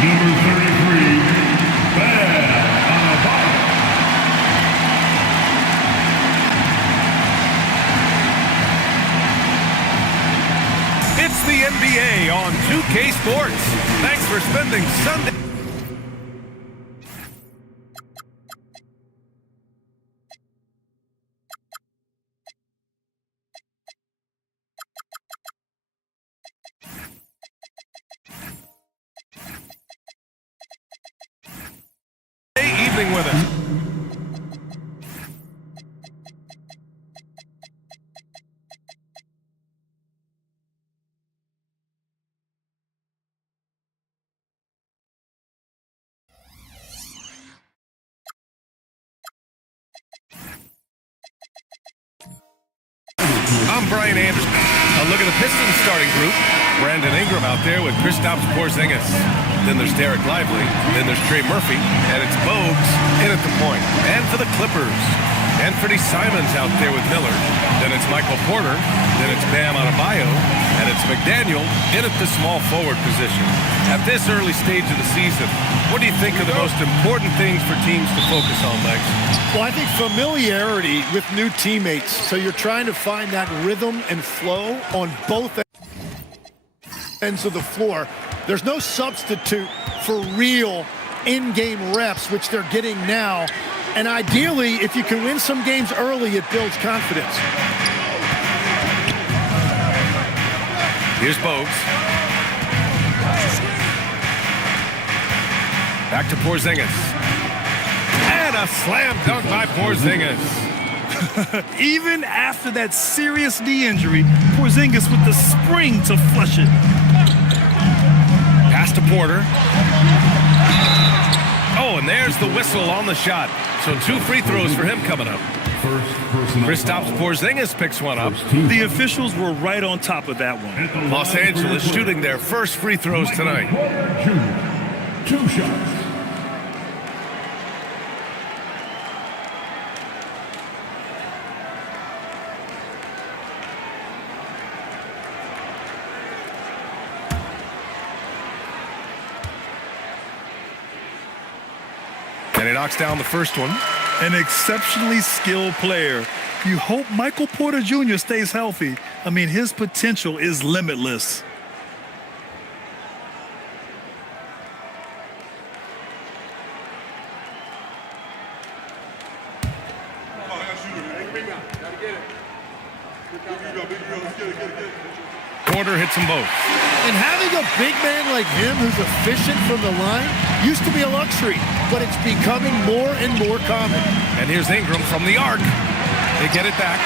Number 33, Bam. It's the NBA on 2K Sports. Thanks for spending Sunday. Evening with us. I'm Brian Anderson. Look at the Pistons starting group. Brandon Ingram out there with Kristaps Porzingis. Then there's Derek Lively. Then there's Trey Murphy. And it's Bogues in at the point. And for the Clippers, Anthony Simons out there with Miller. Then it's Michael Porter. Then it's Bam Adebayo. And it's McDaniel in at the small forward position. At this early stage of the season, what do you think are the most important things for teams to focus on, Lex? Well, I think familiarity with new teammates. So you're trying to find that rhythm and flow on both ends of the floor. There's no substitute for real in-game reps, which they're getting now. And ideally, if you can win some games early, it builds confidence. Here's Bogues. Back to Porzingis. And a slam dunk by Porzingis. Even after that serious knee injury, Porzingis with the spring to flush it. Pass to Porter. Oh, and there's the whistle on the shot. So 2 free throws for him coming up. Kristaps Porzingis picks one up. The officials were right on top of that one. Los Angeles shooting their first free throws tonight. 2 shots. And he knocks down the first one. An exceptionally skilled player. You hope Michael Porter Jr. stays healthy. I mean, his potential is limitless. Porter hits them both. And having a big man like him who's efficient from the line used to be a luxury, but it's becoming more and more common. And here's Ingram from the arc. They get it back.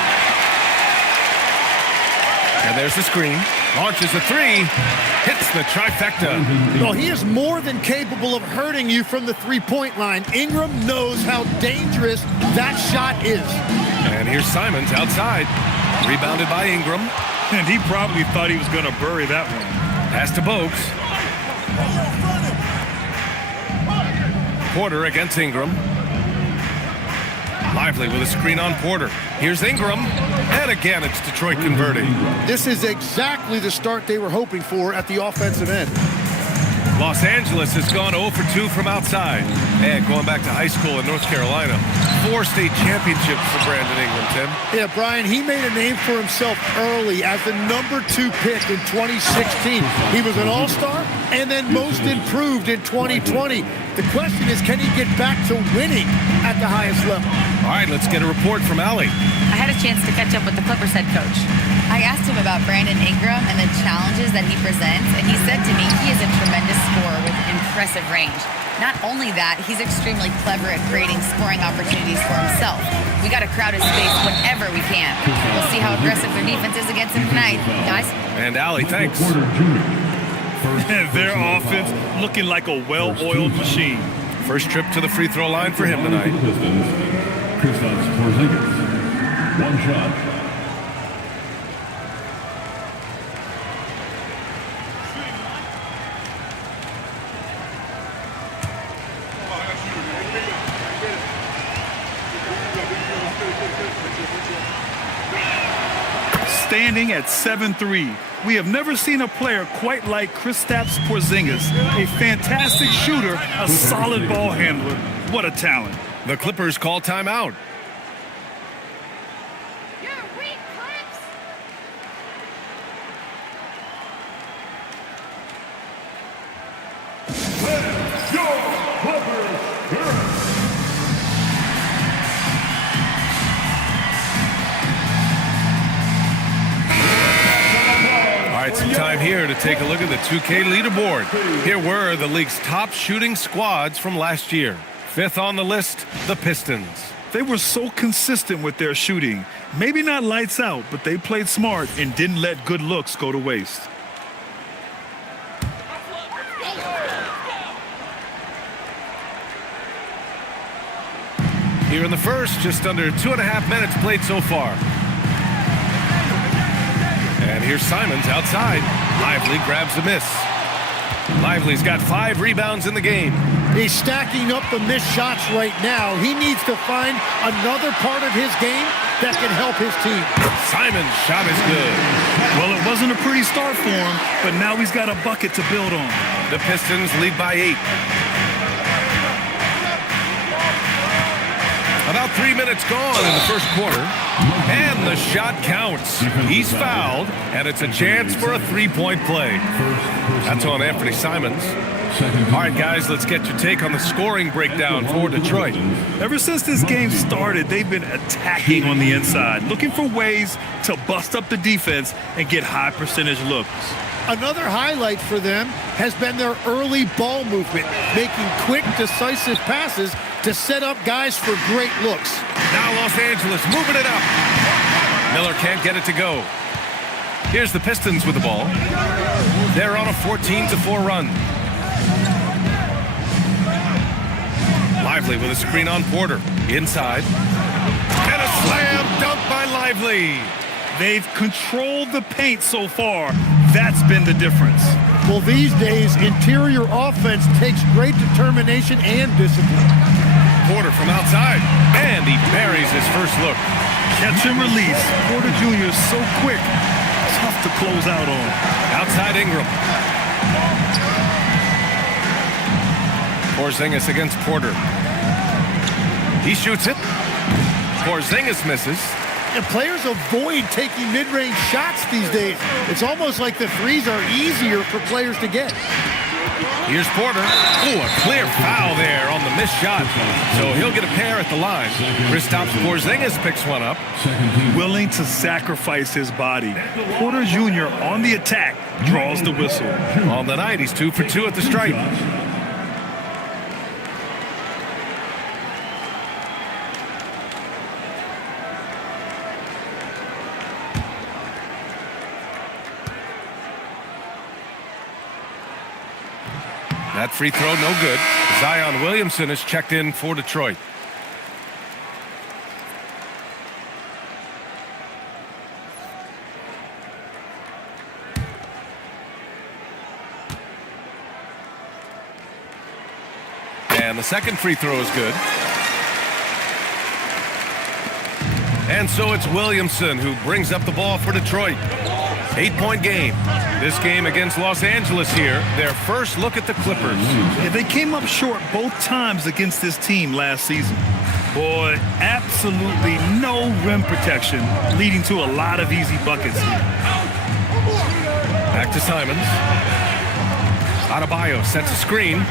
And there's the screen. Launches a 3. Hits the trifecta. Well, he is more than capable of hurting you from the three-point line. Ingram knows how dangerous that shot is. And here's Simons outside. Rebounded by Ingram. And he probably thought he was going to bury that one. Pass to Bogues. Porter against Ingram. Lively with a screen on Porter. Here's Ingram. And again, it's Detroit converting. This is exactly the start they were hoping for at the offensive end. Los Angeles has gone 0 for 2 from outside. And going back to high school in North Carolina, 4 state championships for Brandon Ingram, Tim. Yeah, Brian, he made a name for himself early as the number 2 pick in 2016. He was an all-star and then most improved in 2020. The question is, can he get back to winning at the highest level? All right, let's get a report from Allie. I had a chance to catch up with the Clippers head coach. I asked him about Brandon Ingram and the challenges that he presents, and he said to me he is a tremendous scorer with impressive range. Not only that, he's extremely clever at creating scoring opportunities for himself. We got to crowd his space whenever we can. We'll see how aggressive their defense is against him tonight, guys. And Allie, thanks. Their offense looking like a well-oiled machine. First trip to the free throw line for him tonight. Kristaps Porzingis. 1 shot. standing at 7-3. We have never seen a player quite like Kristaps Porzingis. A fantastic shooter, a solid ball handler. What a talent. The Clippers call timeout. All right, some time here to take a look at the 2K leaderboard. Here were the league's top shooting squads from last year. Fifth on the list, the Pistons. They were so consistent with their shooting. Maybe not lights out, but they played smart and didn't let good looks go to waste. Here in the first, just under 2.5 minutes played so far. And here's Simons outside. Lively grabs the miss. Lively's got 5 rebounds in the game. He's stacking up the missed shots right now. He needs to find another part of his game that can help his team. Simons' shot is good. Well, it wasn't a pretty start for him, but now he's got a bucket to build on. The Pistons lead by 8. About 3 minutes gone in the first quarter. And the shot counts. He's fouled, and it's a chance for a three-point play. That's on Anthony Simons. All right, guys, let's get your take on the scoring breakdown for Detroit. Ever since this game started, they've been attacking on the inside, looking for ways to bust up the defense and get high percentage looks. Another highlight for them has been their early ball movement, making quick, decisive passes to set up guys for great looks. Now Los Angeles moving it up. Miller can't get it to go. Here's the Pistons with the ball. They're on a 14-4 run. Lively with a screen on Porter. Inside. And a slam dunk by Lively. They've controlled the paint so far. That's been the difference. Well, these days, interior offense takes great determination and discipline. Porter from outside. And he buries his first look. Catch and release. Porter Jr. is so quick. Tough to close out on. Outside Ingram. Porzingis against Porter. He shoots it. Porzingis misses. And players avoid taking mid-range shots these days. It's almost like the threes are easier for players to get. Here's Porter. Ooh, a clear foul there on the missed shot. So he'll get a pair at the line. Kristaps Porzingis picks one up. Willing to sacrifice his body. Porter Jr. on the attack draws the whistle. On the night, he's 2 for 2 at the stripe. That free throw, no good. Zion Williamson is checked in for Detroit. And the second free throw is good. And so it's Williamson who brings up the ball for Detroit. 8-point game. This game against Los Angeles here, their first look at the Clippers. Yeah, they came up short both times against this team last season. Boy, absolutely no rim protection, leading to a lot of easy buckets here. Back to Simons. Adebayo sets a screen,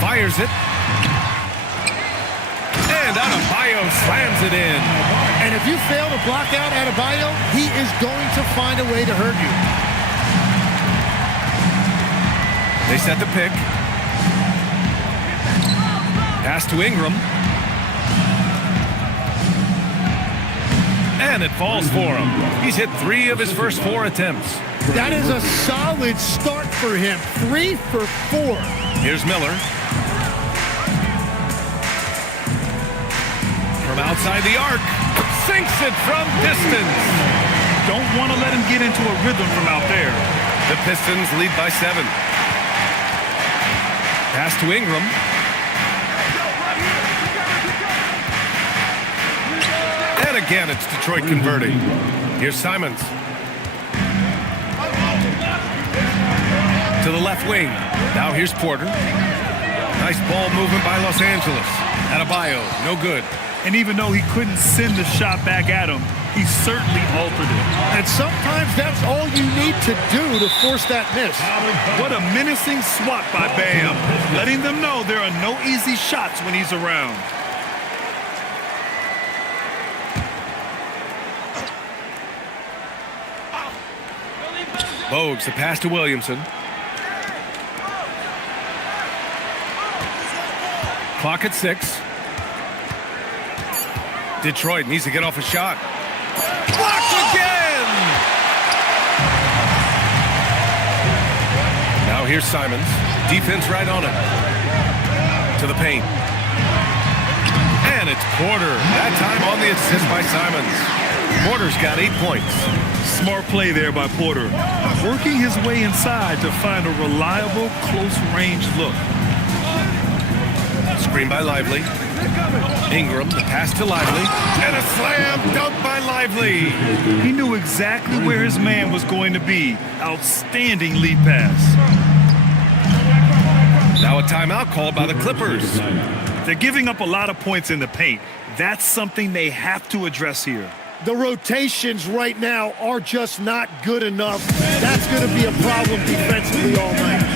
fires it, and Adebayo slams it in. And if you fail to block out Adebayo, he is going to find a way to hurt you. They set the pick. Pass to Ingram. And it falls for him. He's hit 3 of his first 4 attempts. That is a solid start for him. 3 for 4. Here's Miller. From outside the arc. Sinks it from distance. Don't want to let him get into a rhythm from out there. The Pistons lead by 7. Pass to Ingram. And again, it's Detroit converting. Here's Simons. To the left wing. Now here's Porter. Nice ball movement by Los Angeles. Adebayo, no good. And even though he couldn't send the shot back at him, he certainly altered it. And sometimes that's all you need to do to force that miss. What a menacing swat by Bam, letting them know there are no easy shots when he's around. Bogues, the pass to Williamson. Clock at 6. Detroit needs to get off a shot. Blocked again! Now here's Simons. Defense right on it. To the paint. And it's Porter. That time on the assist by Simons. Porter's got 8 points. Smart play there by Porter. Working his way inside to find a reliable, close-range look. Screen by Lively. Ingram, the pass to Lively. And a slam dunk by Lively. He knew exactly where his man was going to be. Outstanding lead pass. Now a timeout called by the Clippers. They're giving up a lot of points in the paint. That's something they have to address here. The rotations right now are just not good enough. That's going to be a problem defensively all night.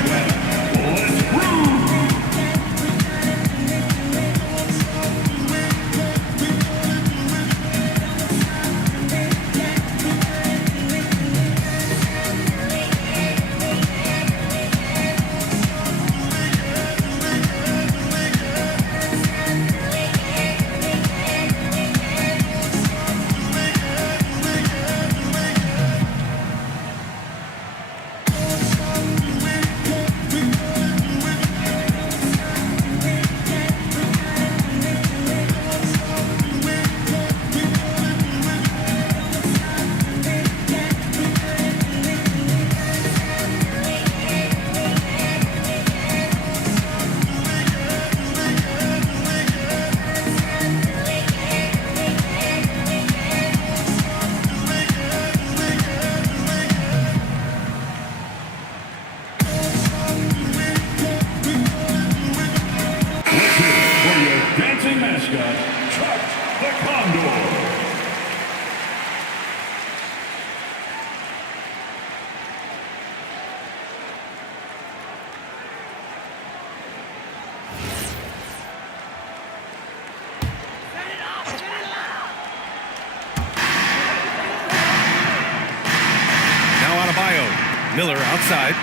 Miller outside.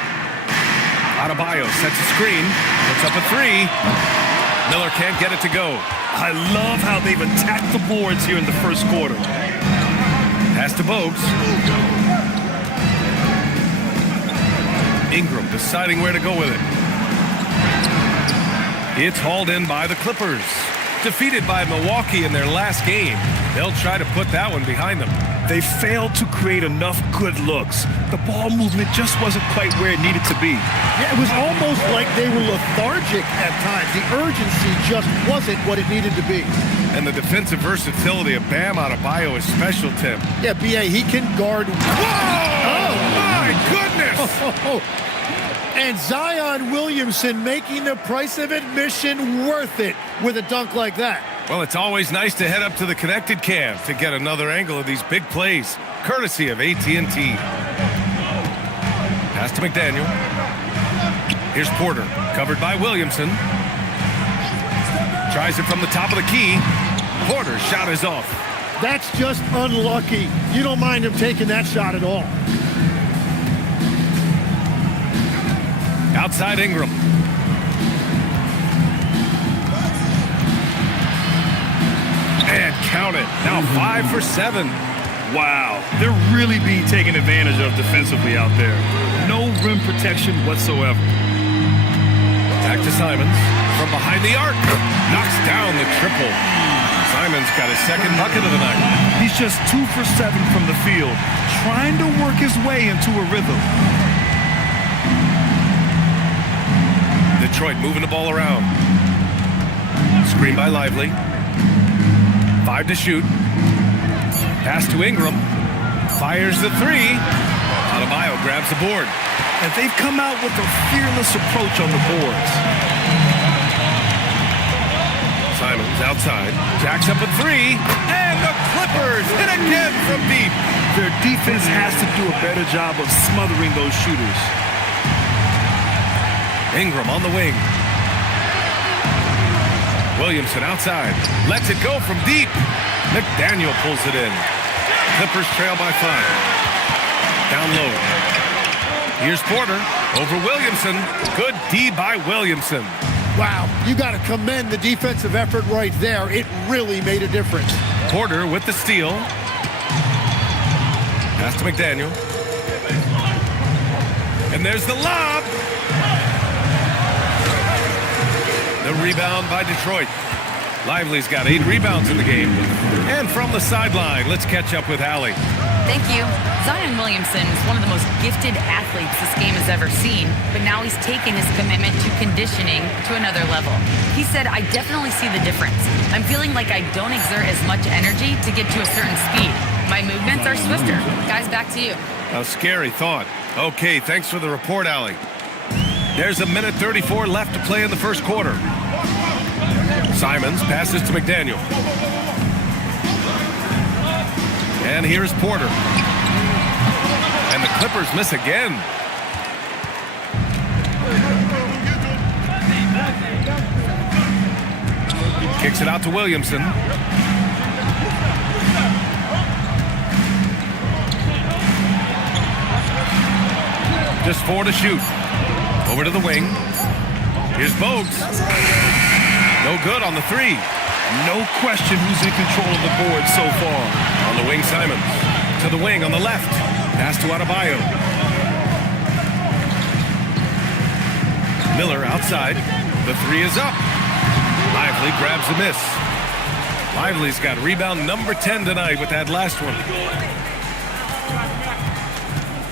Adebayo sets a screen. Puts up a 3. Miller can't get it to go. I love how they've attacked the boards here in the first quarter. Pass to Bogues. Ingram deciding where to go with it. It's hauled in by the Clippers. Defeated by Milwaukee in their last game. They'll try to put that one behind them. They failed to create enough good looks. The ball movement just wasn't quite where it needed to be. Yeah, it was almost like they were lethargic at times. The urgency just wasn't what it needed to be. And the defensive versatility of Bam Adebayo is special, Tim. Yeah, B.A., he can guard. Whoa! Oh, my goodness! And Zion Williamson making the price of admission worth it with a dunk like that. Well, it's always nice to head up to the connected cam to get another angle of these big plays, courtesy of AT&T. Pass to McDaniel. Here's Porter, covered by Williamson. Tries it from the top of the key. Porter's shot is off. That's just unlucky. You don't mind him taking that shot at all. Outside Ingram. And count it. Now 5 for 7. Wow, they're really being taken advantage of defensively out there. No rim protection whatsoever. Back to Simons. From behind the arc. Knocks down the triple. Simons got his second bucket of the night. He's just 2 for 7 from the field, trying to work his way into a rhythm. Detroit moving the ball around. Screen by Lively. 5 to shoot. Pass to Ingram. Fires the 3. Adebayo grabs the board. And they've come out with a fearless approach on the boards. Simons outside. Jacks up a three. And the Clippers hit again from deep. Their defense has to do a better job of smothering those shooters. Ingram on the wing. Williamson outside. Lets it go from deep. McDaniel pulls it in. Clippers trail by 5. Down low. Here's Porter over Williamson. Good D by Williamson. Wow, you got to commend the defensive effort right there. It really made a difference. Porter with the steal. Pass to McDaniel. And there's the lob. The rebound by Detroit. Lively's got 8 rebounds in the game. And from the sideline, let's catch up with Allie. Thank you. Zion Williamson is one of the most gifted athletes this game has ever seen, but now he's taken his commitment to conditioning to another level. He said, I definitely see the difference. I'm feeling like I don't exert as much energy to get to a certain speed. My movements are swifter. Guys, back to you. A scary thought. Okay, thanks for the report, Allie. There's a minute 34 left to play in the first quarter. Simons passes to McDaniel. And here's Porter. And the Clippers miss again. Kicks it out to Williamson. Just 4 to shoot. Over to the wing. Here's Bogues. No good on the 3. No question who's in control of the board so far. On the wing, Simons. To the wing on the left. Pass to Adebayo. Miller outside. The 3 is up. Lively grabs a miss. Lively's got rebound number 10 tonight with that last one.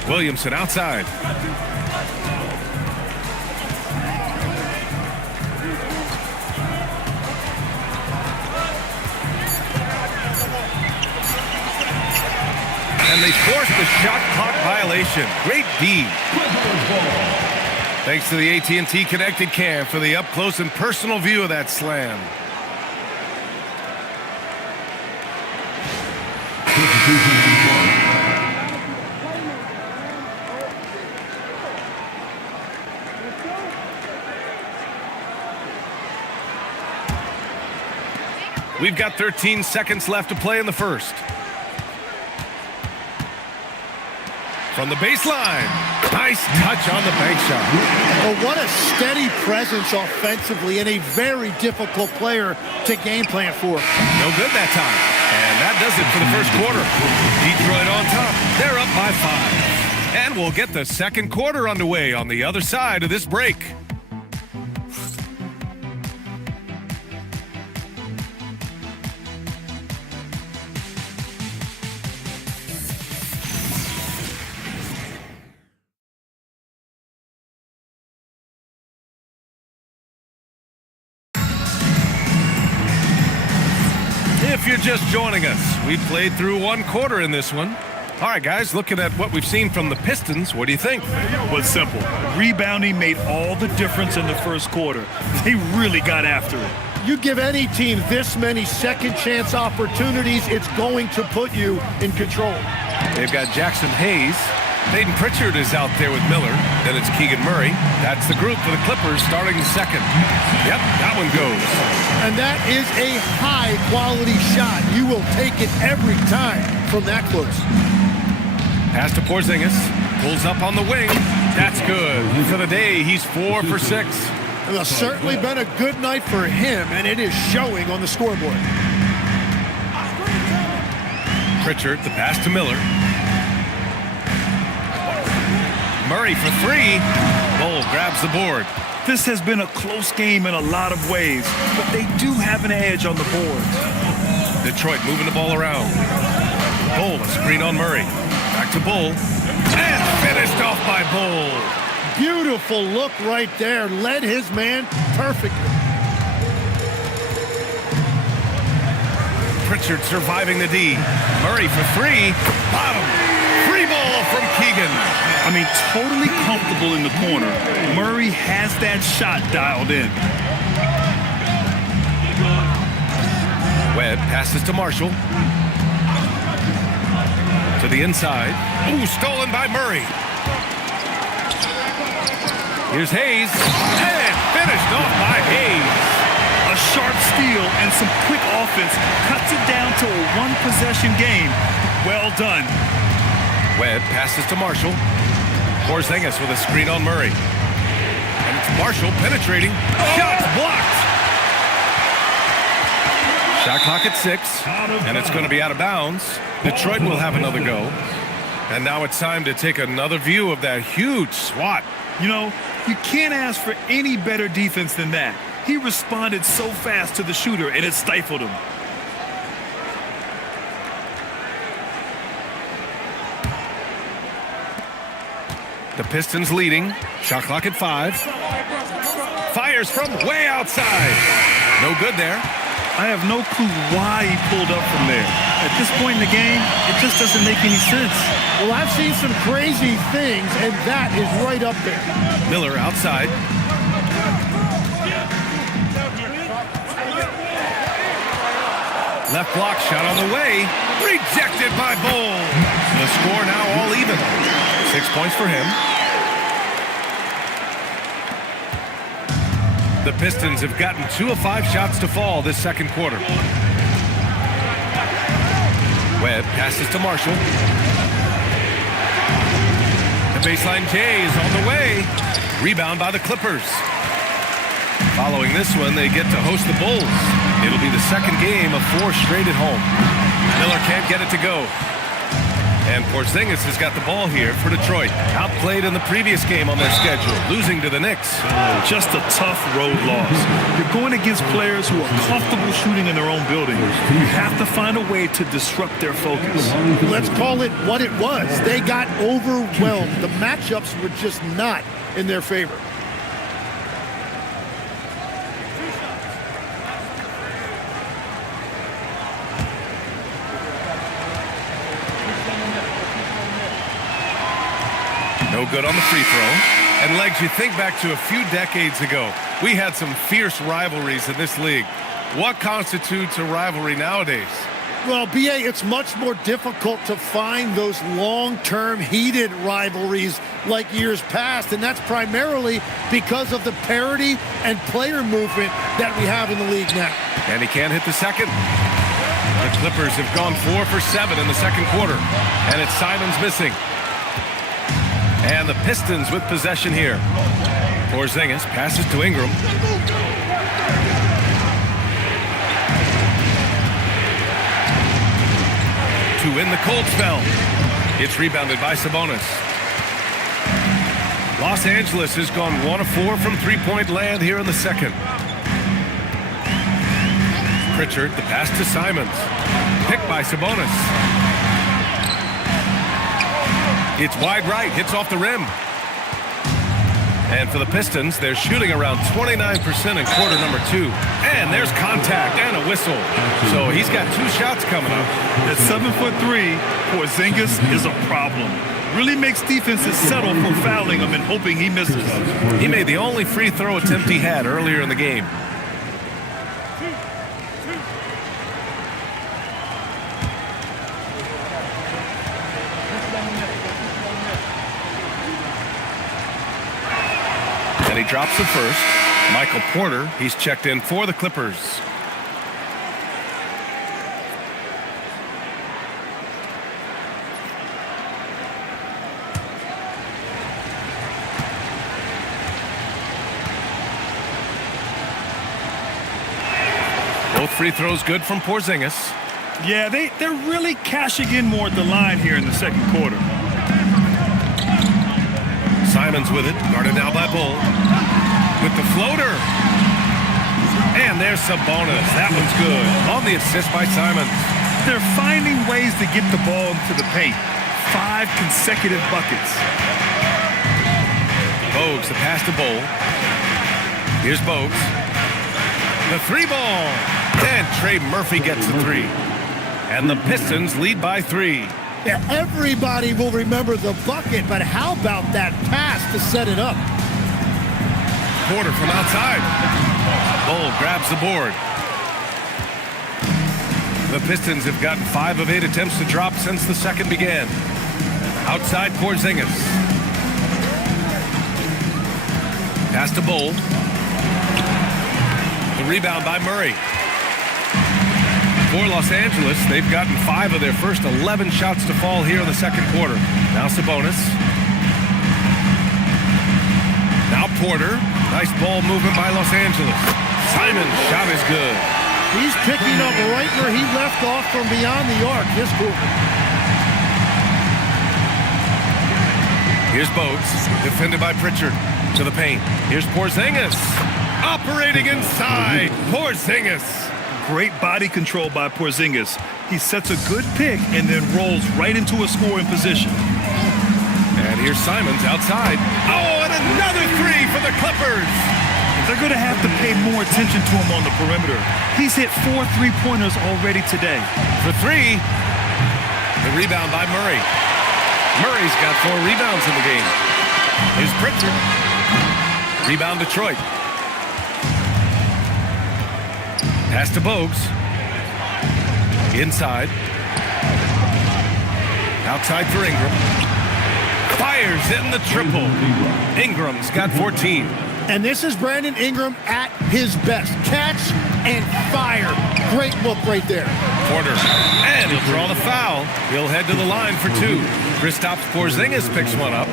Williamson outside. And they forced the shot clock violation. Great D. Thanks to the AT&T Connected Cam for the up-close and personal view of that slam. We've got 13 seconds left to play in the first. From the baseline. Nice touch on the bank shot. Oh, what a steady presence offensively and a very difficult player to game plan for. No good that time. And that does it for the first quarter. Detroit on top. They're up by 5. And we'll get the second quarter underway on the other side of this break. If you're just joining us, we played through one quarter in this one. All right, guys, looking at what we've seen from the Pistons, what do you think? Well, it's simple. Rebounding made all the difference in the first quarter. They really got after it. You give any team this many second chance opportunities, it's going to put you in control. They've got Jackson Hayes. Peyton Pritchard is out there with Miller. Then it's Keegan Murray. That's the group for the Clippers starting second. Yep, that one goes. And that is a high-quality shot. You will take it every time from that close. Pass to Porzingis. Pulls up on the wing. That's good. For the day, he's 4 for 6. It's certainly been a good night for him, and it is showing on the scoreboard. Pritchard, the pass to Miller. Murray for 3. Bull grabs the board. This has been a close game in a lot of ways, but they do have an edge on the boards. Detroit moving the ball around. Bull, a screen on Murray. Back to Bull. And finished off by Bull. Beautiful look right there. Led his man perfectly. Pritchard surviving the D. Murray for 3. Bottom. Free ball from Keegan. I mean, totally comfortable in the corner. Murray has that shot dialed in. Webb passes to Marshall. To the inside. Ooh, stolen by Murray. Here's Hayes. And finished off by Hayes. A sharp steal and some quick offense cuts it down to a one-possession game. Well done. Webb passes to Marshall. Porzingis with a screen on Murray. And it's Marshall penetrating. Shots blocked. Shot clock at 6. And it's going to be out of bounds. Detroit will have another go. And now it's time to take another view of that huge swat. You know, you can't ask for any better defense than that. He responded so fast to the shooter, and it stifled him. The Pistons leading. Shot clock at 5. Fires from way outside. No good there. I have no clue why he pulled up from there. At this point in the game, it just doesn't make any sense. Well, I've seen some crazy things, and that is right up there. Miller outside. Left block shot on the way. Rejected by Bull. The score now all even. 6 points for him. The Pistons have gotten 2 of 5 shots to fall this second quarter. Webb passes to Marshall. The baseline J is on the way. Rebound by the Clippers. Following this one, they get to host the Bulls. It'll be the second game of 4 straight at home. Miller can't get it to go. And Porzingis has got the ball here for Detroit. Outplayed in the previous game on their schedule, losing to the Knicks. Just a tough road loss. You're going against players who are comfortable shooting in their own building. You have to find a way to disrupt their focus. Let's call it what it was. They got overwhelmed. The matchups were just not in their favor. No good on the free throw. And Legs, you think back to a few decades ago, we had some fierce rivalries in this league. What constitutes a rivalry nowadays? Well, B.A., it's much more difficult to find those long-term heated rivalries like years past, and that's primarily because of the parity and player movement that we have in the league now. And he can't hit the second. The Clippers have gone 4 for 7 in the second quarter, and it's Simons missing. And the Pistons with possession here. Porzingis passes to Ingram. To win the cold spell. It's rebounded by Sabonis. Los Angeles has gone 1 of 4 from three-point land here in the second. Pritchard, the pass to Simons. Picked by Sabonis. It's wide right, hits off the rim. And for the Pistons, they're shooting around 29% in quarter number 2. And there's contact and a whistle. So he's got 2 shots coming up. At 7'3", Porzingis is a problem. Really makes defenses settle for fouling him and hoping he misses. He made the only free throw attempt he had earlier in the game. And he drops the first. Michael Porter, he's checked in for the Clippers. Both free throws good from Porzingis. Yeah, they're really cashing in more at the line here in the second quarter. Simons with it, guarded now by Bull. With the floater. And there's Sabonis. That one's good. On the assist by Simons. They're finding ways to get the ball into the paint. 5 consecutive buckets. Bogues, the pass to Bull. Here's Bogues. The 3-ball. And Trey Murphy gets the 3. And the Pistons lead by 3. Yeah, everybody will remember the bucket, but how about that pass to set it up? Porter from outside. Bull grabs the board. The Pistons have gotten 5 of 8 attempts to drop since the second began. Outside Porzingis. Pass to Bull. The rebound by Murray. For Los Angeles, they've gotten 5 of their first 11 shots to fall here in the second quarter. Now Sabonis. Now Porter. Nice ball movement by Los Angeles. Simon's shot is good. He's picking up right where he left off from beyond the arc this quarter. Here's Bogues, defended by Pritchard. To the paint. Here's Porzingis. Operating inside. Porzingis. Great body control by Porzingis. He sets a good pick and then rolls right into a scoring position. And here's Simons outside. Oh, and another 3 for the Clippers. They're going to have to pay more attention to him on the perimeter. He's hit 4 3-pointers already today. For 3. The rebound by Murray. Murray's got 4 rebounds in the game. Here's Pritchard. Rebound Detroit. Pass to Bogues. Inside. Outside for Ingram. Fires in the triple. Ingram's got 14. And this is Brandon Ingram at his best. Catch and fire. Great look right there. Porter. And he'll draw the foul. He'll head to the line for 2. Kristaps Porzingis picks one up.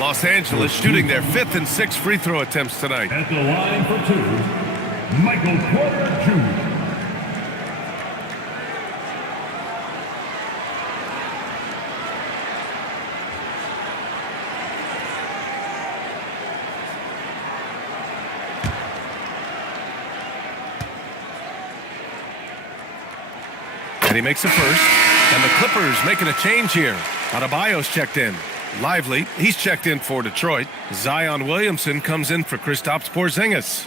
Los Angeles shooting their 5th and 6th free throw attempts tonight. At the line for 2, Michael Porter Jr. And he makes a first. And the Clippers making a change here. Adebayo's checked in. Lively, he's checked in for Detroit. Zion Williamson comes in for Kristaps Porzingis.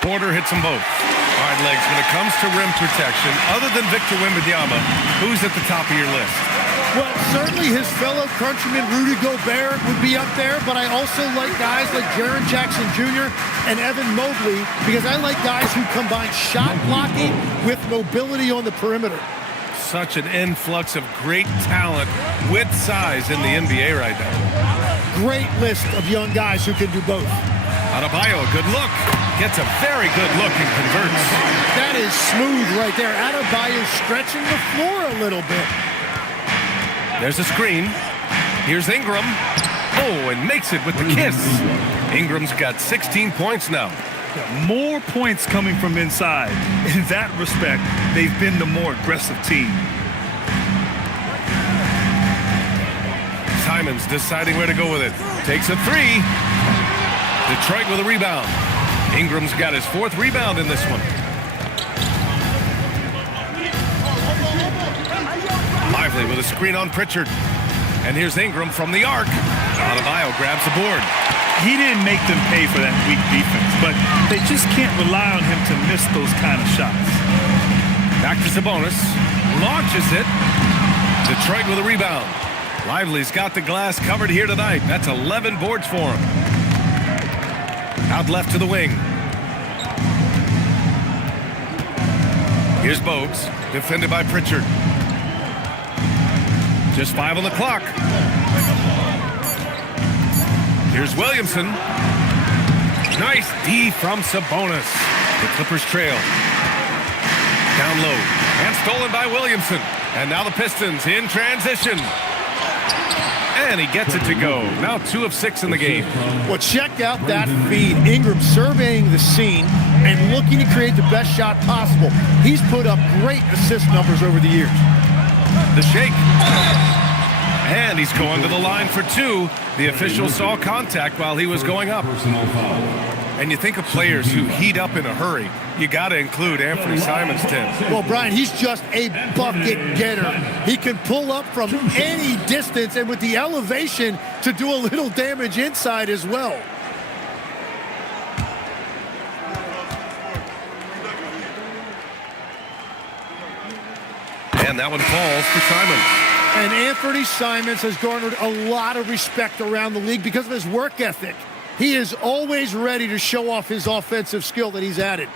Porter hits them both. Hard legs when it comes to rim protection. Other than Victor Wembanyama, who's at the top of your list? Well, certainly his fellow countryman Rudy Gobert would be up there, but I also like guys like Jaren Jackson Jr. and Evan Mobley because I like guys who combine shot blocking with mobility on the perimeter. Such an influx of great talent with size in the NBA right now. Great list of young guys who can do both. Adebayo, good look. Gets a very good look and converts. That is smooth right there. Adebayo stretching the floor a little bit. There's a screen. Here's Ingram. Oh, and makes it with the kiss. Ingram's got 16 points now. More points coming from inside. In that respect, they've been the more aggressive team. Simons deciding where to go with it. Takes a 3. Detroit with a rebound. Ingram's got his 4th rebound in this one. Lively with a screen on Pritchard. And here's Ingram from the arc. Adebayo grabs the board. He didn't make them pay for that weak defense, but they just can't rely on him to miss those kind of shots. Back to Sabonis. Launches it. Detroit with a rebound. Lively's got the glass covered here tonight. That's 11 boards for him. Out left to the wing. Here's Bogues, defended by Pritchard. Just 5 on the clock. Here's Williamson. Nice D from Sabonis. The Clippers trail. Down low. And stolen by Williamson. And now the Pistons in transition. And he gets it to go. Now 2 of 6 in the game. Well, check out that feed. Ingram surveying the scene and looking to create the best shot possible. He's put up great assist numbers over the years. The shake. And he's going to the line for 2. The official saw contact while he was going up. Personal foul. And you think of players who heat up in a hurry. You got to include Anthony Simons, Tim. Well, Brian, he's just a bucket getter. He can pull up from any distance and with the elevation to do a little damage inside as well. And that one falls for Simons. And Anthony Simons has garnered a lot of respect around the league because of his work ethic. He is always ready to show off his offensive skill that he's added.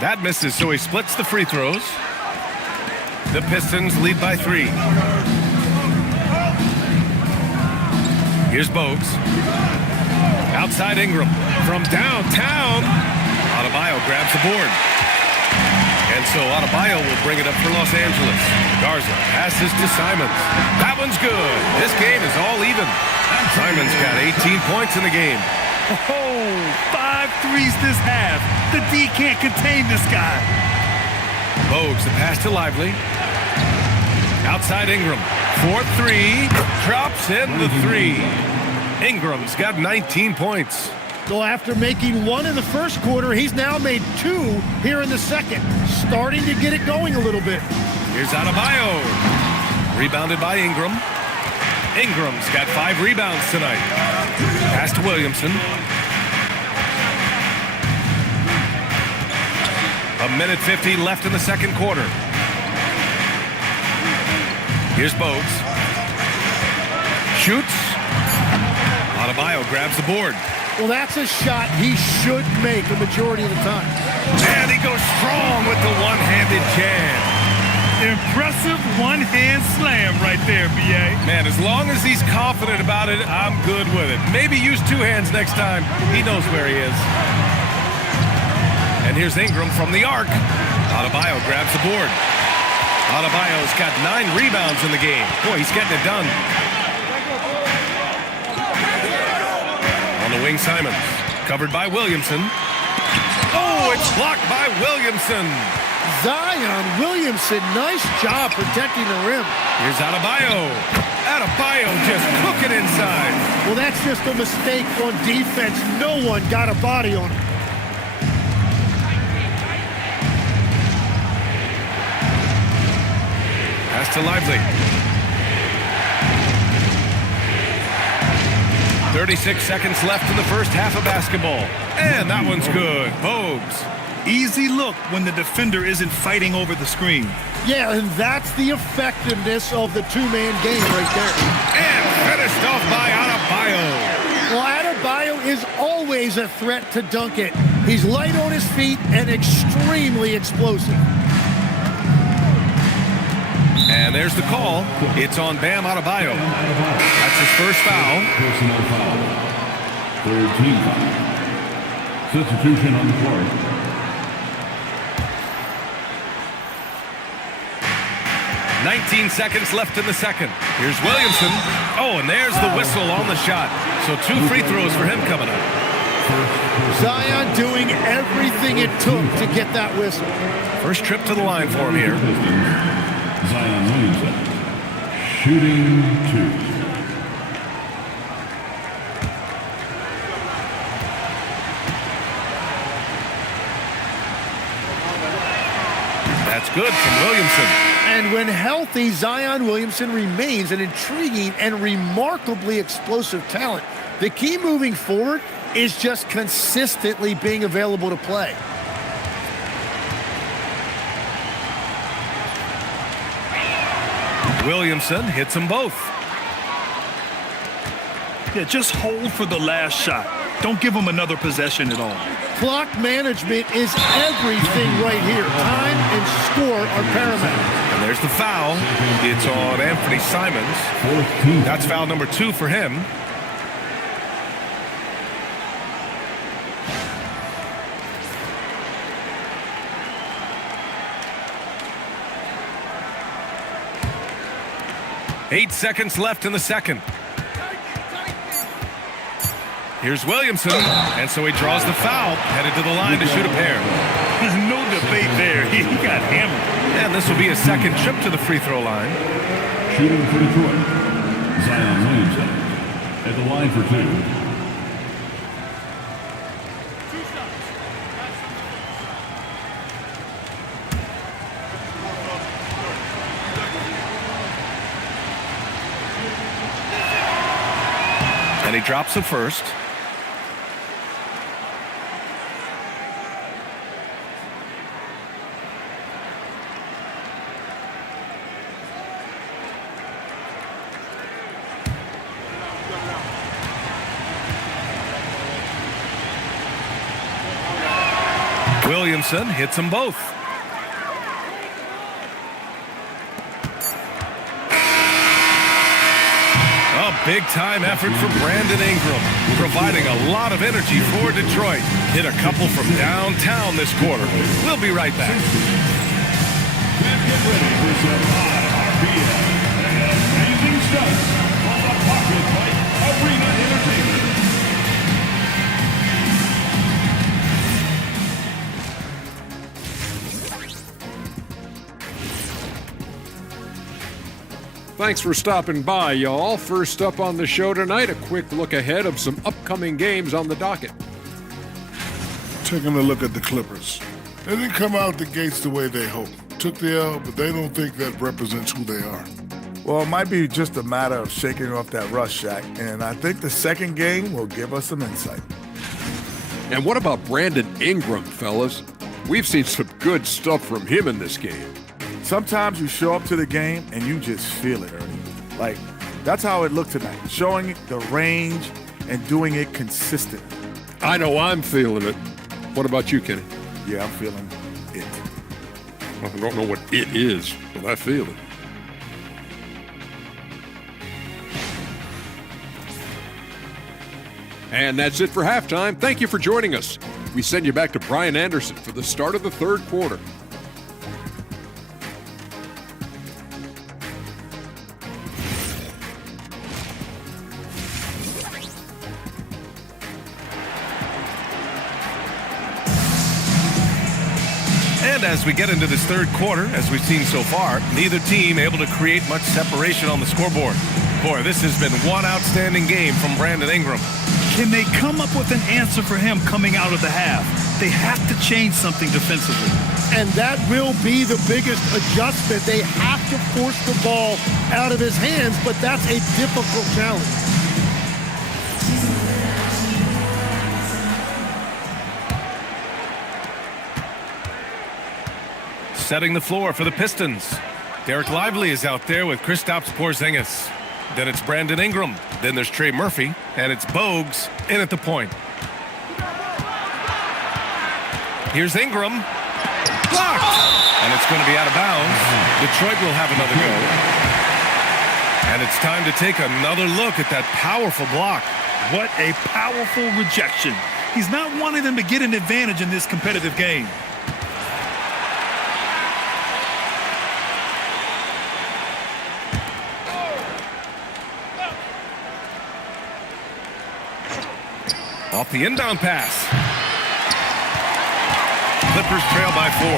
That misses, so he splits the free throws. The Pistons lead by 3. Here's Bogues. Outside Ingram. From downtown, Adebayo grabs the board. And so Adebayo will bring it up for Los Angeles. Garza passes to Simons. That one's good. This game is all even. Simons got 18 points in the game. Oh, 5 threes this half. The D can't contain this guy. Bogues, the pass to Lively. Outside Ingram. 4-3. Drops in the 3. Ingram's got 19 points. So after making 1 in the first quarter, he's now made 2 here in the second. Starting to get it going a little bit. Here's Adebayo. Rebounded by Ingram. Ingram's got 5 rebounds tonight. Pass to Williamson. A minute 50 left in the second quarter. Here's Bogues. Shoots. Adebayo grabs the board. Well, that's a shot he should make a majority of the time. And he goes strong with the one-handed jam. Impressive one-hand slam right there, B.A. Man, as long as he's confident about it, I'm good with it. Maybe use 2 hands next time. He knows where he is. And here's Ingram from the arc. Adebayo grabs the board. Adebayo's got 9 rebounds in the game. Boy, he's getting it done. On the wing, Simons. Covered by Williamson. Oh, it's blocked by Williamson. Zion Williamson, nice job protecting the rim. Here's Adebayo. Adebayo just cooking inside. Well, that's just a mistake on defense. No one got a body on him. Pass to Lively. 36 seconds left in the first half of basketball. And that one's good. Bogues. Easy look when the defender isn't fighting over the screen. Yeah, and that's the effectiveness of the 2-man game right there. And finished off by Adebayo. Well, Adebayo is always a threat to dunk it. He's light on his feet and extremely explosive. And there's the call. It's on Bam Adebayo. That's his first foul. Personal foul. 3rd team foul. Substitution on the court. 19 seconds left in the second. Here's Williamson. Oh, and there's the whistle on the shot. So 2 free throws for him coming up. Zion doing everything it took to get that whistle. First trip to the line for him here. Zion Williamson. Shooting 2. That's good from Williamson. And when healthy, Zion Williamson remains an intriguing and remarkably explosive talent. The key moving forward is just consistently being available to play. Williamson hits them both. Yeah, just hold for the last shot. Don't give him another possession at all. Clock management is everything right here. Time and score are paramount. And there's the foul. It's on Anthony Simons. That's foul number 2 for him. Eight seconds left in the second. Here's Williamson, and so he draws the foul, headed to the line to shoot a pair. No debate there. He got hammered. And this will be his second trip to the free throw line. Shooting for Detroit. Zion Williamson at the line for 2. And he drops it first. Williamson hits them both. A big-time effort for Brandon Ingram, providing a lot of energy for Detroit. Hit a couple from downtown this quarter. We'll be right back. Get ready for some high RPM and amazing stunts on the Pocket Fight Arena Entertainment. Thanks for stopping by, y'all. First up on the show tonight, a quick look ahead of some upcoming games on the docket. Taking a look at the Clippers. They didn't come out the gates the way they hoped. Took the L, but they don't think that represents who they are. Well, it might be just a matter of shaking off that rust, Shaq, and I think the second game will give us some insight. And what about Brandon Ingram, fellas? We've seen some good stuff from him in this game. Sometimes you show up to the game and you just feel it, Ernie. Like, that's how it looked tonight, showing the range and doing it consistently. I know I'm feeling it. What about you, Kenny? Yeah, I'm feeling it. I don't know what it is, but I feel it. And that's it for halftime. Thank you for joining us. We send you back to Brian Anderson for the start of the third quarter. And as we get into this third quarter, as we've seen so far, neither team able to create much separation on the scoreboard. Boy, this has been one outstanding game from Brandon Ingram. Can they come up with an answer for him coming out of the half? They have to change something defensively. And that will be the biggest adjustment. They have to force the ball out of his hands, but that's a difficult challenge. Setting the floor for the Pistons. Derek Lively is out there with Kristaps Porzingis. Then it's Brandon Ingram. Then there's Trey Murphy. And it's Bogues in at the point. Here's Ingram. Blocked! And it's going to be out of bounds. Detroit will have another go. And it's time to take another look at that powerful block. What a powerful rejection. He's not wanting them to get an advantage in this competitive game. Off the inbound pass. Clippers trail by 4.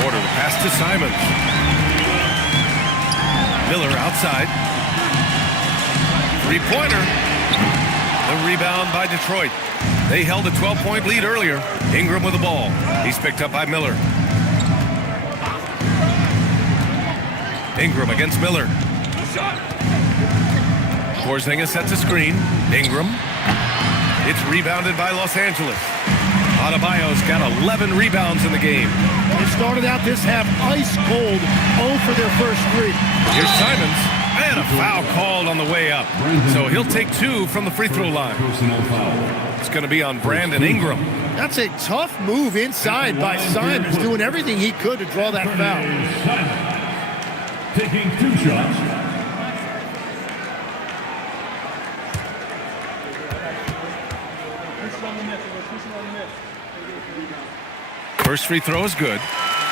Porter the pass to Simons. Miller outside. Three-pointer. The rebound by Detroit. They held a 12-point lead earlier. Ingram with the ball. He's picked up by Miller. Ingram against Miller. Porzingis sets a screen. Ingram. It's rebounded by Los Angeles. Adebayo's got 11 rebounds in the game. They started out this half ice cold, 0 for their first 3. Here's Simons, and a foul called on the way up. So he'll take 2 from the free throw line. It's going to be on Brandon Ingram. That's a tough move inside by Simons, doing everything he could to draw that foul. Taking 2 shots. First free throw is good.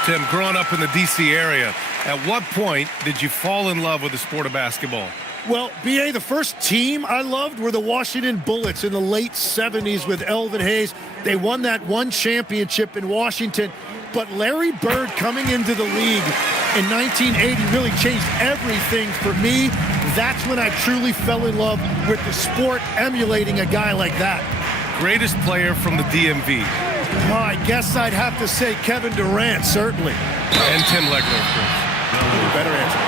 Tim, growing up in the D.C. area, at what point did you fall in love with the sport of basketball? Well, B.A., the first team I loved were the Washington Bullets in the late 70s with Elvin Hayes. They won that one championship in Washington. But Larry Bird coming into the league in 1980 really changed everything for me. That's when I truly fell in love with the sport, emulating a guy like that. Greatest player from the DMV? Oh, I guess I'd have to say Kevin Durant, certainly. And Tim Legler, of course. Better answer.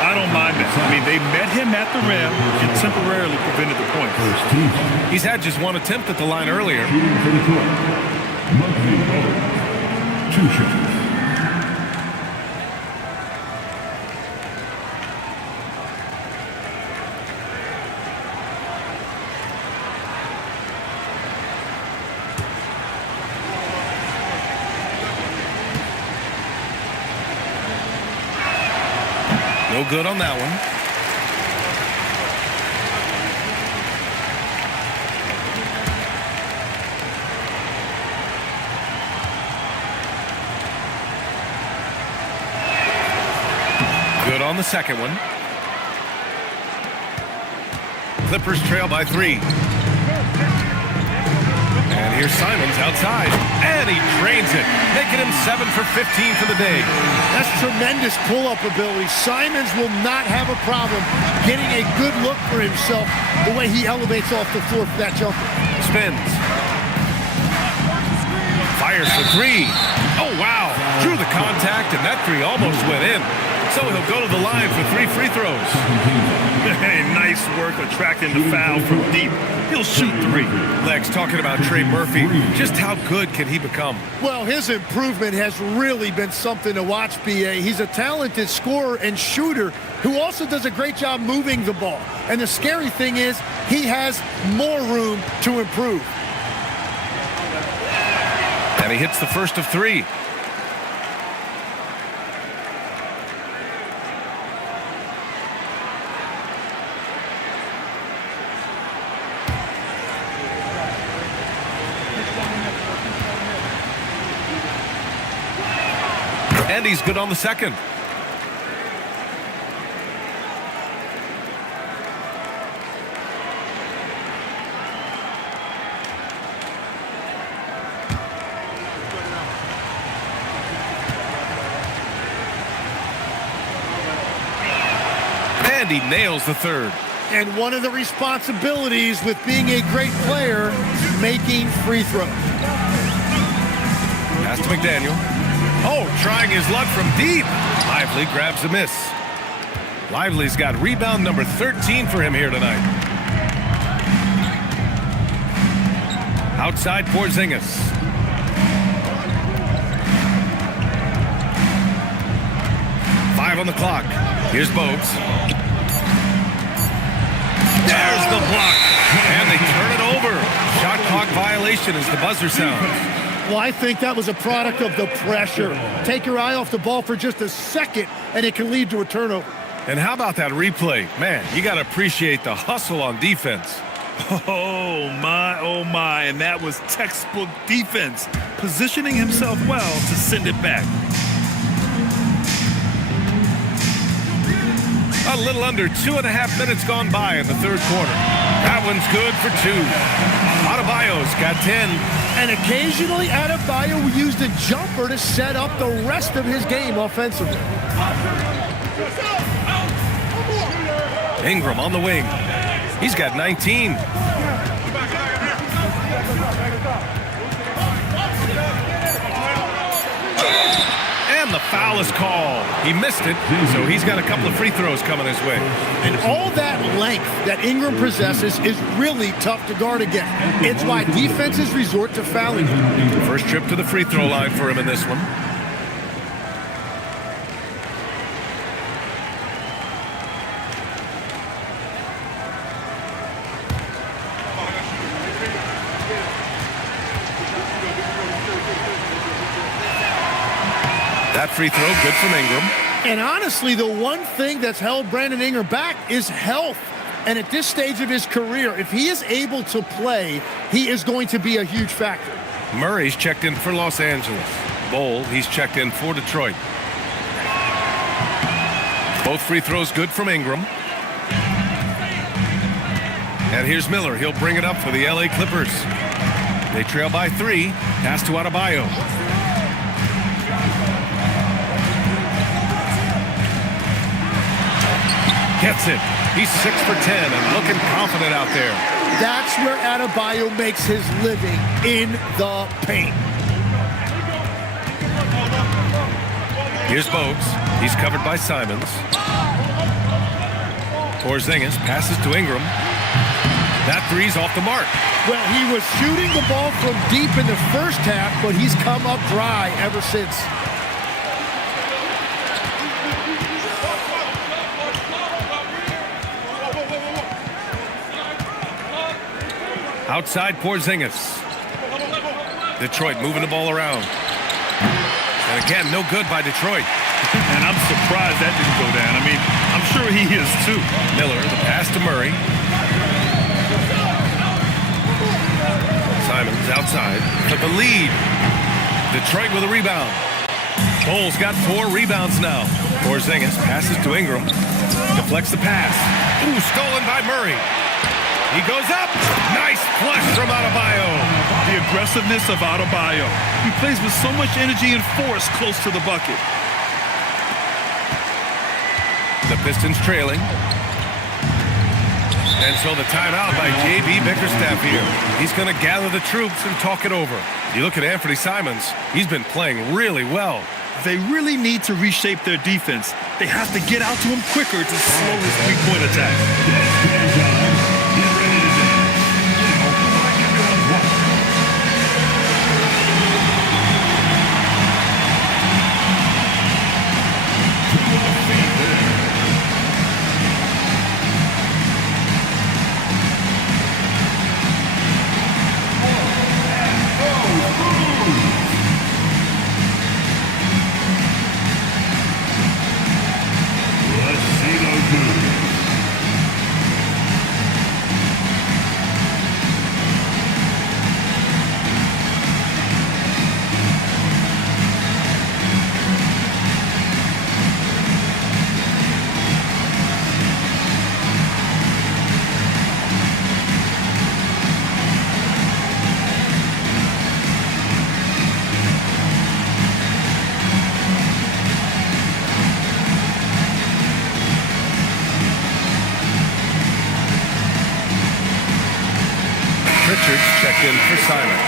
I don't mind that. I mean, they met him at the rim and temporarily prevented the point. He's had just one attempt at the line earlier. Shooting for the court. Muggsy Bogues. 2 shots. No good on that one. Good on the second one. Clippers trail by 3. And here's Simons outside. And he drains it, making him 7 for 15 for the day. That's tremendous pull-up ability. Simons will not have a problem getting a good look for himself the way he elevates off the floor for that jumper. Spins. Fires for 3. Oh, wow. Drew the contact, and that 3 almost went in. So he'll go to the line for 3 free throws. Hey, nice work attracting the foul from deep. He'll shoot 3. Lex talking about Trey Murphy. Just how good can he become? Well, his improvement has really been something to watch, B.A. He's a talented scorer and shooter who also does a great job moving the ball. And the scary thing is he has more room to improve. And he hits the first of 3. And he's good on the second. And he nails the third. And one of the responsibilities with being a great player is making free throws. Pass to McDaniel. Oh, trying his luck from deep. Lively grabs a miss. Lively's got rebound number 13 for him here tonight. Outside Porzingis. Five on the clock. Here's Bogues. There's the block. And they turn it over. Shot clock violation as the buzzer sounds. Well, I think that was a product of the pressure. Take your eye off the ball for just a second, and it can lead to a turnover. And how about that replay? Man, you got to appreciate the hustle on defense. Oh, my. And that was textbook defense. Positioning himself well to send it back. A little under 2.5 minutes gone by in the third quarter. That one's good for 2. Adebayo's got 10. And occasionally, Adebayo used a jumper to set up the rest of his game offensively. Ingram on the wing. He's got 19. And the foul is called. He missed it, so he's got a couple of free throws coming his way. And all that length that Ingram possesses is really tough to guard against. It's why defenses resort to fouling him. First trip to the free throw line for him in this one. That free throw, good from Ingram. And honestly, the one thing that's held Brandon Ingram back is health. And at this stage of his career, if he is able to play, he is going to be a huge factor. Murray's checked in for Los Angeles. Bowl, he's checked in for Detroit. Both free throws good from Ingram. And here's Miller. He'll bring it up for the LA Clippers. They trail by 3. Pass to Adebayo. Gets it. He's 6 for 10 and looking confident out there. That's where Adebayo makes his living, in the paint. Here's Bogues. He's covered by Simons. Porzingis passes to Ingram. That three's off the mark. Well, he was shooting the ball from deep in the first half, but he's come up dry ever since. Outside Porzingis. Detroit moving the ball around. And again, no good by Detroit. And I'm surprised that didn't go down. I mean, I'm sure he is too. Miller, the pass to Murray. Simons outside for the lead. Detroit with a rebound. Bulls got 4 rebounds now. Porzingis passes to Ingram. Deflects the pass. Ooh, stolen by Murray. He goes up. Nice flush from Adebayo. The aggressiveness of Adebayo. He plays with so much energy and force close to the bucket. The Pistons trailing. And so the timeout by J.B. Bickerstaff here. He's going to gather the troops and talk it over. You look at Anthony Simons. He's been playing really well. They really need to reshape their defense. They have to get out to him quicker to slow his three-point attack. Checked in for Simons.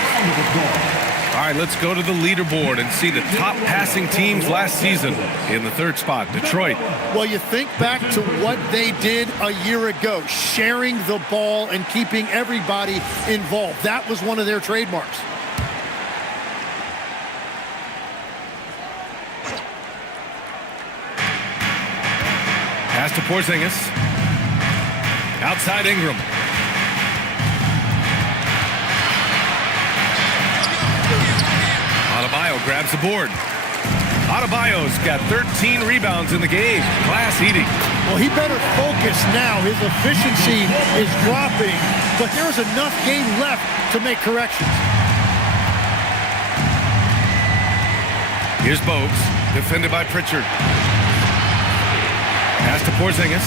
All right, let's go to the leaderboard and see the top passing teams last season. In the 3rd spot, Detroit. Well, you think back to what they did a year ago, sharing the ball and keeping everybody involved. That was one of their trademarks. Pass to Porzingis. Outside Ingram. Adebayo grabs the board. Adebayo's got 13 rebounds in the game. Class eating. Well, he better focus now. His efficiency is dropping, but there's enough game left to make corrections. Here's Bogues, defended by Pritchard. Pass to Porzingis.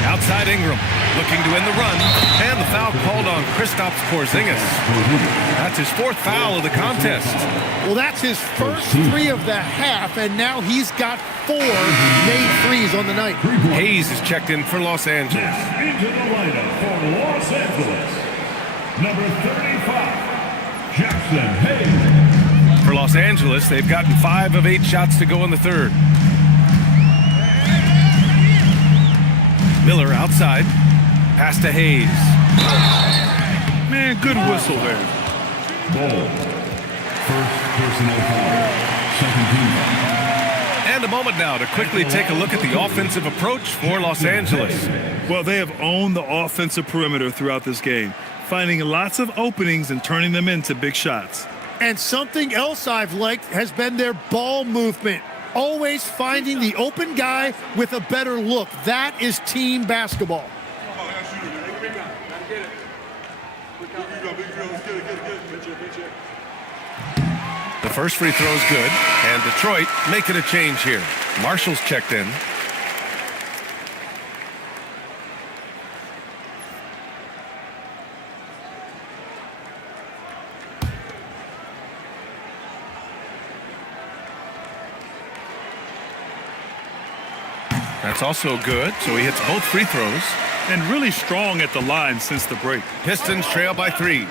Outside Ingram, looking to end the run. And the foul called on Kristaps Porzingis. That's his 4th foul of the contest. Well, that's his first 3 of the half, and now he's got 4 made threes on the night. Hayes is checked in for Los Angeles. Into the lineup for Los Angeles, number 35, Jackson Hayes. For Los Angeles, they've gotten 5 of 8 shots to go in the 3rd. Miller outside. Pass to Hayes. Man, good whistle there. Ball. First personal foul. Second team. And a moment now to quickly take a look at the offensive approach for Los Angeles. Well, they have owned the offensive perimeter throughout this game, finding lots of openings and turning them into big shots. And something else I've liked has been their ball movement. Always finding the open guy with a better look. That is team basketball. The first free throw is good, and Detroit making a change here. Marshall's checked in. That's also good, so he hits both free throws. And really strong at the line since the break. Pistons trail by 3.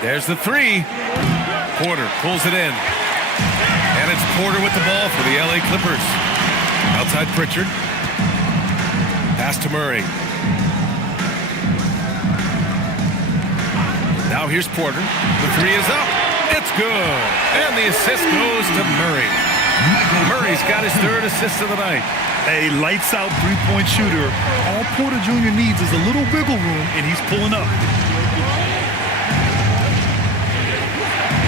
There's the 3. Porter pulls it in. And It's Porter with the ball for the LA Clippers. Outside Pritchard. Pass to Murray. Now here's Porter. The three is up. It's good. And the assist goes to Murray. Murray's got his third assist of the night. A lights-out three-point shooter. All Porter Jr. needs is a little wiggle room, and he's pulling up.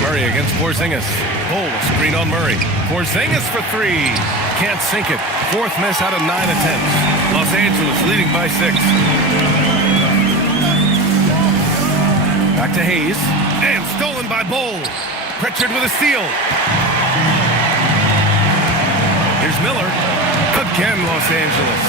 Murray against Porzingis. Oh, a screen on Murray. Porzingis for three. Can't sink it. Fourth miss out of 9 attempts. Los Angeles leading by 6. Back to Hayes. And stolen by Bull. Pritchard with a steal. Here's Miller. Again, Los Angeles.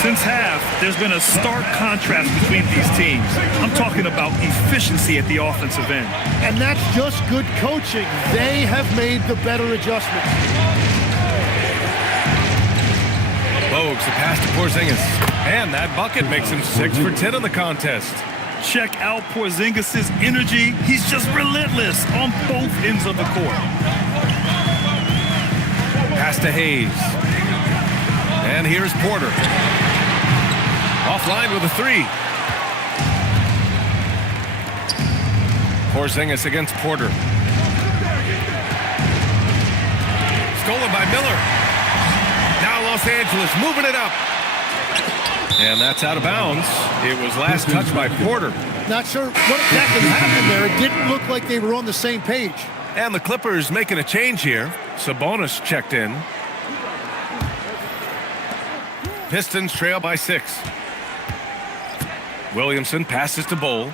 Since half, there's been a stark contrast between these teams. I'm talking about efficiency at the offensive end. And that's just good coaching. They have made the better adjustments. Bogues, the pass to Porzingis. And that bucket makes him 6 for 10 in the contest. Check out Porzingis' energy. He's just relentless on both ends of the court. Pass to Hayes. And here's Porter. Offline with a 3. Porzingis against Porter. Stolen by Miller. Now Los Angeles moving it up. And that's out of bounds. It was last touched by Porter. Not sure what exactly happened there. It didn't look like they were on the same page. And the Clippers making a change here. Sabonis checked in. Pistons trail by 6. Williamson passes to Bull.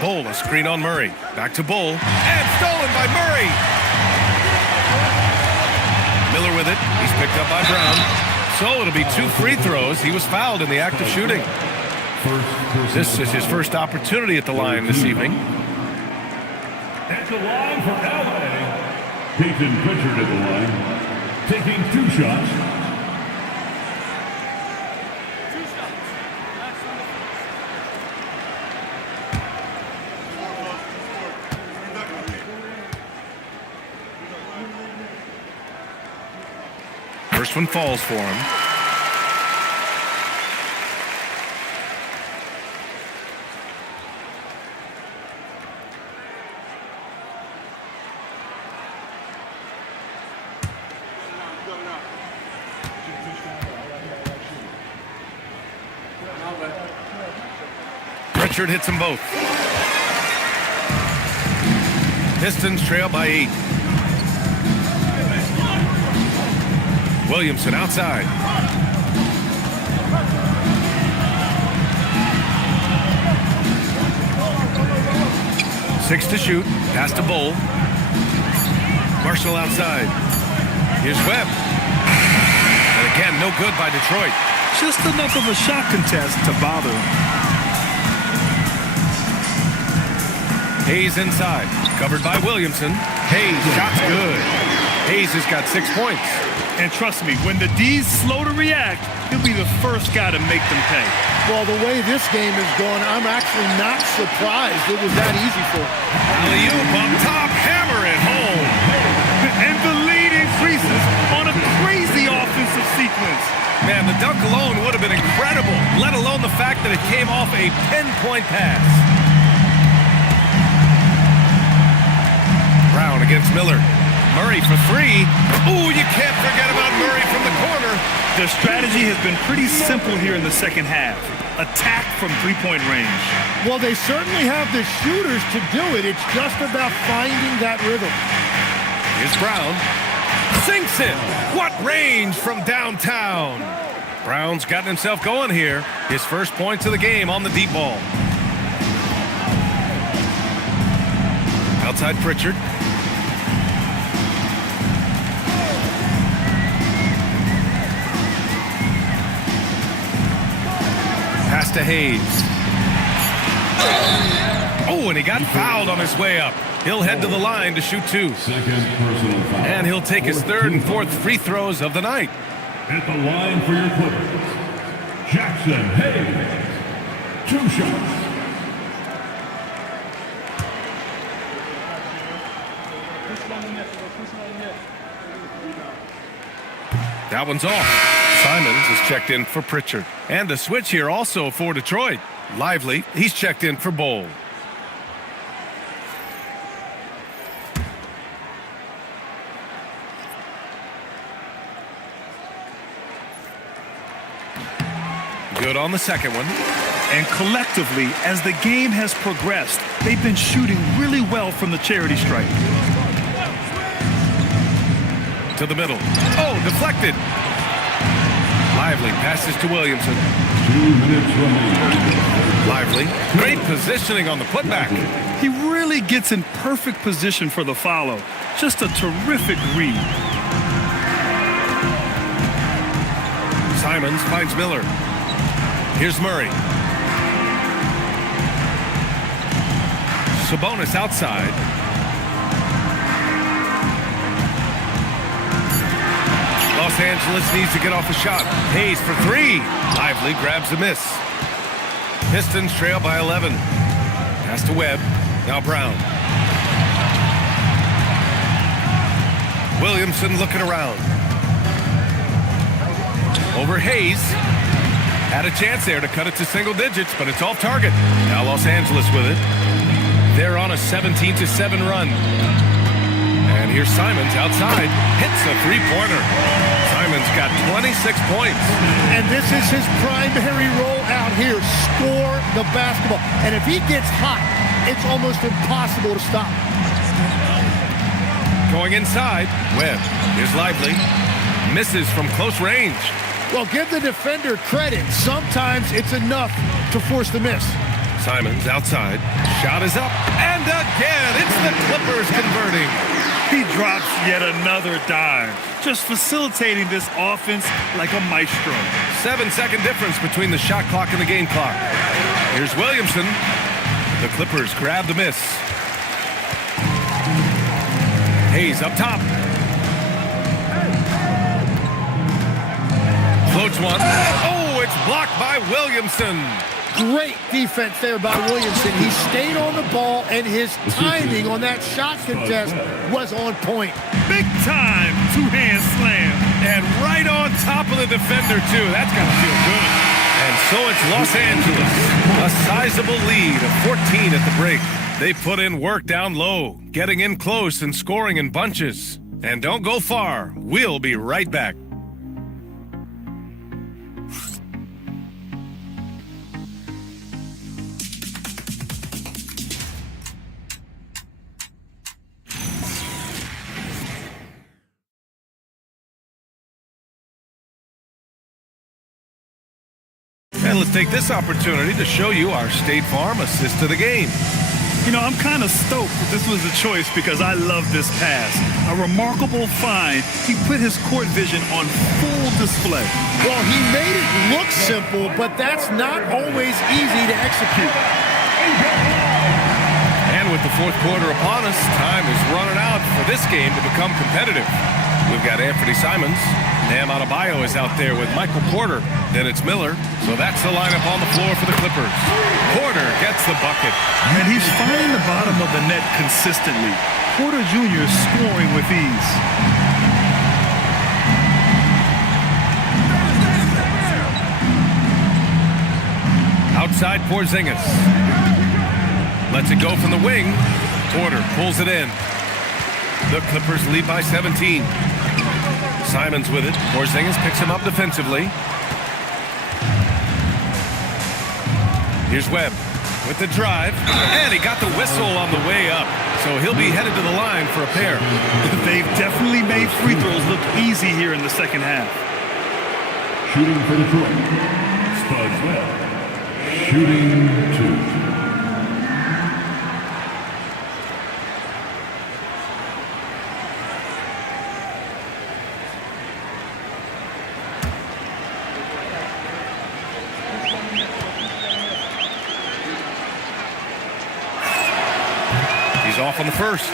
Bull, a screen on Murray. Back to Bull. And stolen by Murray. Miller with it. He's picked up by Brown. So it'll be 2 free throws. He was fouled in the act of shooting. This is his first opportunity at the line this evening. At the line for LA, Peyton Pritchard at the line, taking 2 shots. First one falls for him. Pritchard hits them both. Pistons trail by 8. Williamson outside. Six to shoot. Pass to Bull. Marshall outside. Here's Webb. And again, no good by Detroit. Just enough of a shot contest to bother him. Hayes inside. Covered by Williamson. Hayes, shot's good. Hayes has got 6 points. And trust me, when the D's slow to react, he'll be the first guy to make them pay. Well, the way this game is going, I'm actually not surprised it was that easy for him. Alley-oop up top, hammer it home. And the lead increases on a crazy offensive sequence. Man, the dunk alone would have been incredible, let alone the fact that it came off a pinpoint pass. Brown against Miller. Murray for 3. Ooh, you can't forget about Murray from the corner. Their strategy has been pretty simple here in the second half. Attack from three-point range. Well, they certainly have the shooters to do it. It's just about finding that rhythm. Here's Brown. Sinks it. What range from downtown. Brown's gotten himself going here. His first points of the game on the deep ball. Outside Pritchard. Pass to Hayes. Oh, and he got fouled on his way up. He'll head to the line to shoot 2. Second personal foul. And he'll take his 3rd and 4th free throws of the night. At the line for your Clippers, Jackson Hayes. 2 shots. That one's off. Simons is checked in for Pritchard. And the switch here also for Detroit. Lively, he's checked in for Bowl. Good on the second one. And collectively, as the game has progressed, they've been shooting really well from the charity stripe. To the middle. Oh, deflected. Lively passes to Williamson. 2 minutes remaining. Lively. Great positioning on the putback. He really gets in perfect position for the follow. Just a terrific read. Simons finds Miller. Here's Murray. Sabonis outside. Los Angeles needs to get off a shot. Hayes for three. Lively grabs the miss. Pistons trail by 11. Pass to Webb. Now Brown. Williamson looking around. Over Hayes. Had a chance there to cut it to single digits, but it's off target. Now Los Angeles with it. They're on a 17-7 run. And here's Simons outside. Hits a three-pointer. Simons got 26 points. And this is his primary role out here. Score the basketball. And if he gets hot, it's almost impossible to stop. Going inside. Webb. Here's Lively. Misses from close range. Well, give the defender credit. Sometimes it's enough to force the miss. Simons outside. Shot is up. And again, it's the Clippers converting. He drops yet another dime, just facilitating this offense like a maestro. 7-second difference between the shot clock and the game clock. Here's Williamson. The Clippers grab the miss. Hayes up top. Floats one. Oh, it's blocked by Williamson. Great defense there by Williamson. He stayed on the ball, and his timing on that shot contest was on point. Big time two-hand slam. And right on top of the defender, too. That's got to feel good. And so it's Los Angeles. A sizable lead of 14 at the break. They put in work down low, getting in close and scoring in bunches. And don't go far. We'll be right back. And let's take this opportunity to show you our State Farm assist to the game. You know, I'm kind of stoked that this was a choice because I love this pass. A remarkable find. He put his court vision on full display. Well, he made it look simple, but that's not always easy to execute. And with the fourth quarter upon us, time is running out for this game to become competitive. We've got Anthony Simons. Bam Adebayo is out there with Michael Porter. Then it's Miller. So that's the lineup on the floor for the Clippers. Porter gets the bucket. And he's finding the bottom of the net consistently. Porter Jr. is scoring with ease. Outside Porzingis. Lets it go from the wing. Porter pulls it in. The Clippers lead by 17. Simons with it. Porzingis picks him up defensively. Here's Webb with the drive. And he got the whistle on the way up. So he'll be headed to the line for a pair. They've definitely made free throws look easy here in the second half. Shooting for Detroit. Spuds Webb. Shooting 2. He's off on the first.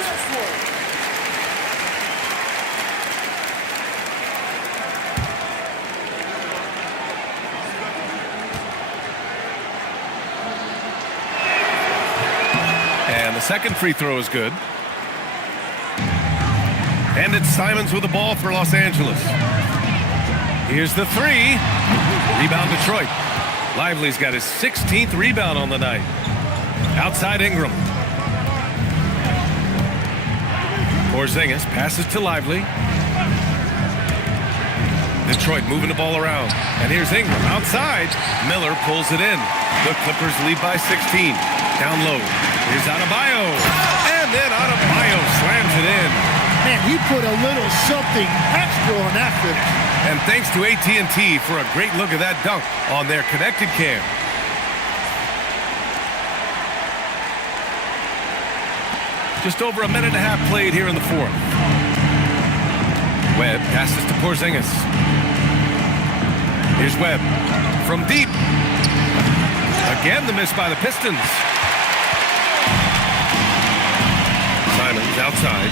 And the second free throw is good. And it's Simons with the ball for Los Angeles. Here's the three. Rebound Detroit. Lively's got his 16th rebound on the night. Outside Ingram. Porzingis passes to Lively. Detroit moving the ball around. And here's Ingram outside. Miller pulls it in. The Clippers lead by 16. Down low. Here's Adebayo. And then Adebayo slams it in. Man, he put a little something extra on that finish. And thanks to AT&T for a great look at that dunk on their connected cam. Just over a minute and a half played here in the fourth. Webb passes to Porzingis. Here's Webb from deep. Again, the miss by the Pistons. Simons outside.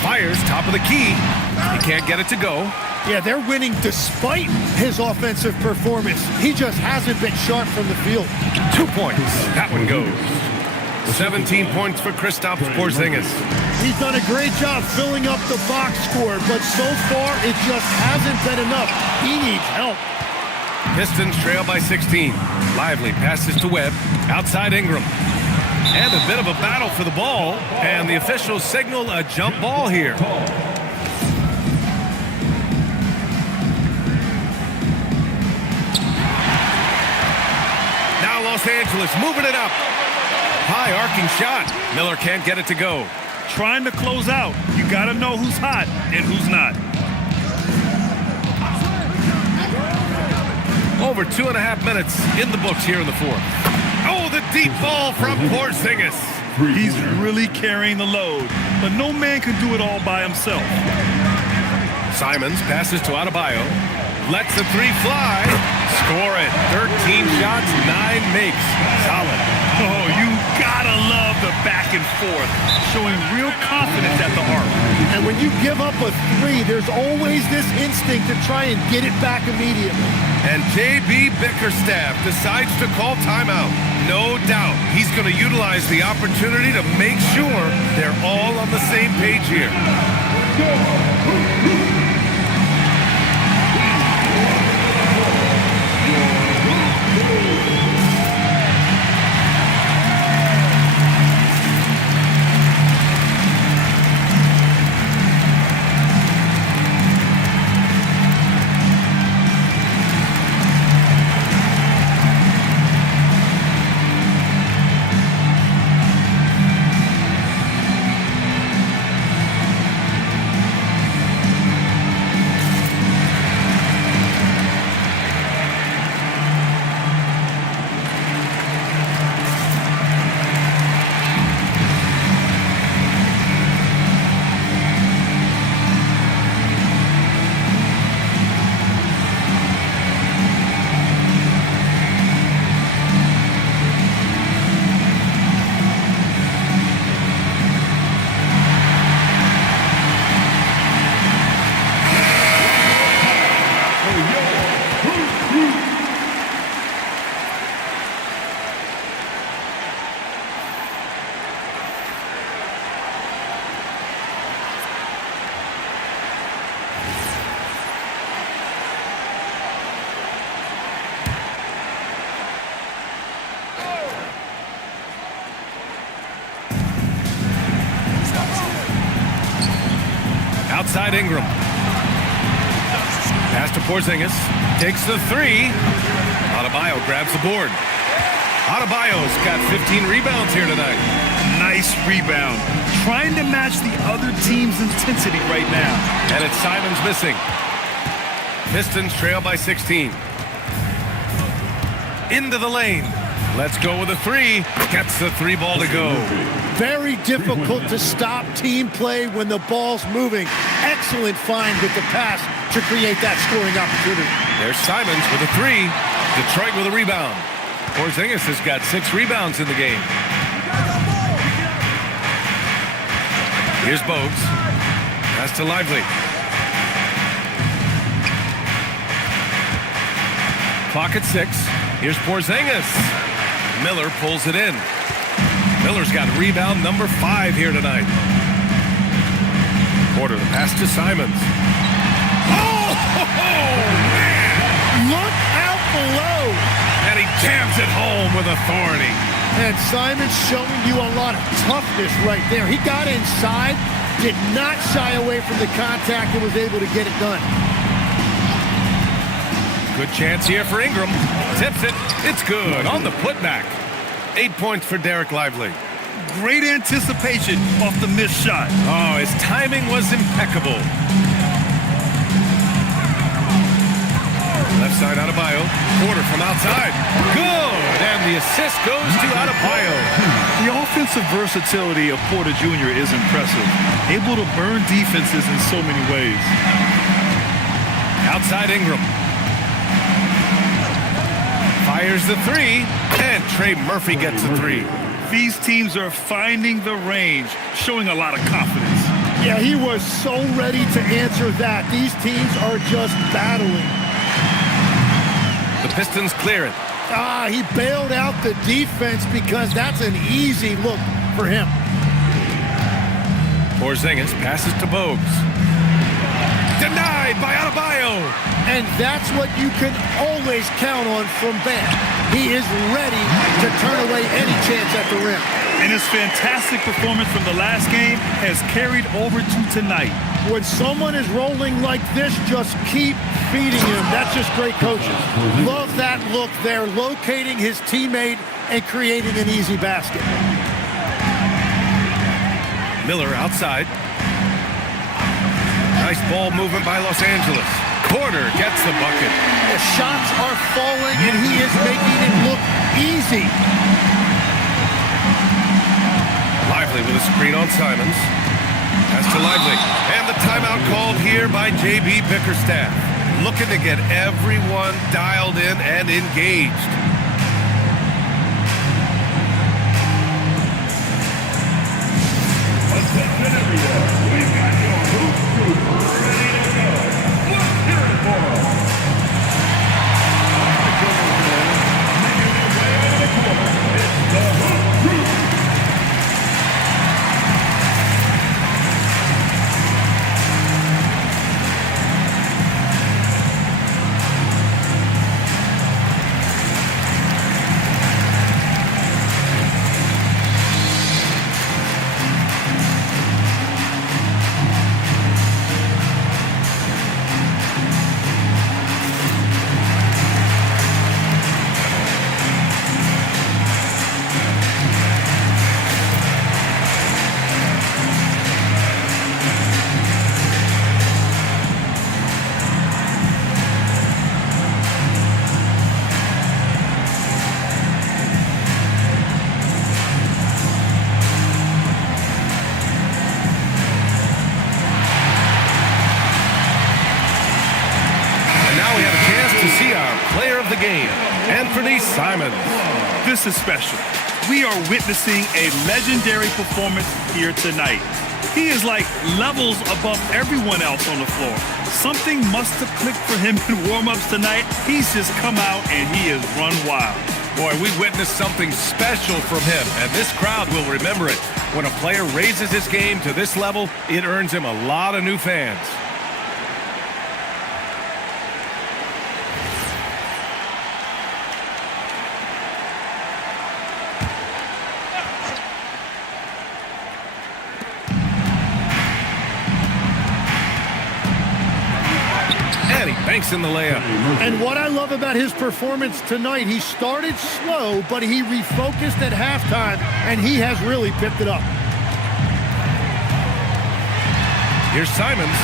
Fires, top of the key. He can't get it to go. Yeah, they're winning despite his offensive performance. He just hasn't been sharp from the field. 2 points. That one goes. 17 points for Kristaps Porzingis. He's done a great job filling up the box score, but so far it just hasn't been enough. He needs help. Pistons trail by 16. Lively passes to Webb. Outside Ingram. And a bit of a battle for the ball. And the officials signal a jump ball here. Now Los Angeles moving it up. High arcing shot. Miller can't get it to go. Trying to close out. You got to know who's hot and who's not. Over 2.5 minutes in the books here in the fourth. Oh, the deep ball from Porzingis. He's really carrying the load, but no man can do it all by himself. Simons passes to Adebayo. Lets the three fly. Score it. 13 shots, 9 makes. Solid. Oh, you gotta love the back and forth, showing real confidence at the arc. And when you give up a three, there's always this instinct to try and get it back immediately. And J.B. Bickerstaff decides to call timeout. No doubt he's going to utilize the opportunity to make sure they're all on the same page here. Outside Ingram. Pass to Porzingis. Takes the three. Adebayo grabs the board. Adebayo's got 15 rebounds here tonight. Nice rebound. Trying to match the other team's intensity right now. And it's Simons missing. Pistons trail by 16. Into the lane. Let's go with a three. Gets the three ball to go. Very difficult to stop team play when the ball's moving. Excellent find with the pass to create that scoring opportunity. There's Simons with a three. Detroit with a rebound. Porzingis has got 6 rebounds in the game. Here's Bogues. Pass to Lively. Clock at 6. Here's Porzingis. Miller pulls it in. Miller's got rebound number 5 here tonight. Porter, the pass to Simons. Oh, man! low. And he jams it home with authority. And Simon's showing you a lot of toughness right there. He got inside, did not shy away from the contact, and was able to get it done. Good chance here for Ingram. Tips it. It's good on the putback. 8 points for Derek Lively. Great anticipation off the missed shot. Oh, his timing was impeccable. Left side Adebayo. Porter from outside. Good. And the assist goes to Adebayo. The offensive versatility of Porter Jr. is impressive. Able to burn defenses in so many ways. Outside Ingram. Fires the three. And Trey Murphy gets the three. These teams are finding the range, showing a lot of confidence. Yeah, he was so ready to answer that. These teams are just battling. The Pistons clear it. He bailed out the defense because that's an easy look for him. Porzingis passes to Bogues. Denied by Adebayo. And that's what you can always count on from Bam. He is ready to turn away any chance at the rim. And his fantastic performance from the last game has carried over to tonight. When someone is rolling like this, just keep feeding him. That's just great coaching. Love that look there, locating his teammate and creating an easy basket. Miller outside. Nice ball movement by Los Angeles. Porter gets the bucket. The shots are falling, and he is making it look easy. Lively with a screen on Simons. Pass to Lively. And the timeout called here by J.B. Bickerstaff. Looking to get everyone dialed in and engaged. Attention everyone. We've got your hoop group ready to go. Let's hear it for them. Making their way out of the corner. It's the hoop group. Simons. This is special. We are witnessing a legendary performance here tonight. He is like levels above everyone else on the floor. Something must have clicked for him in warm-ups tonight. He's just come out and he has run wild. Boy, we witnessed something special from him, and this crowd will remember it. When a player raises his game to this level, it earns him a lot of new fans. Banks in the layup. And what I love about his performance tonight, he started slow, but he refocused at halftime, and he has really picked it up. Here's Simons.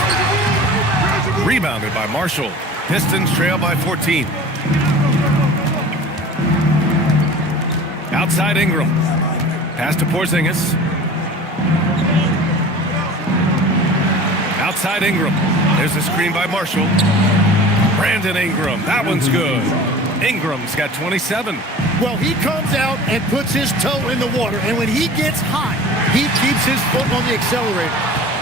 Rebounded by Marshall. Pistons trail by 14. Outside Ingram. Pass to Porzingis. Outside Ingram. There's a screen by Marshall. Brandon Ingram. That one's good. Ingram's got 27. Well, he comes out and puts his toe in the water, and when he gets hot, he keeps his foot on the accelerator.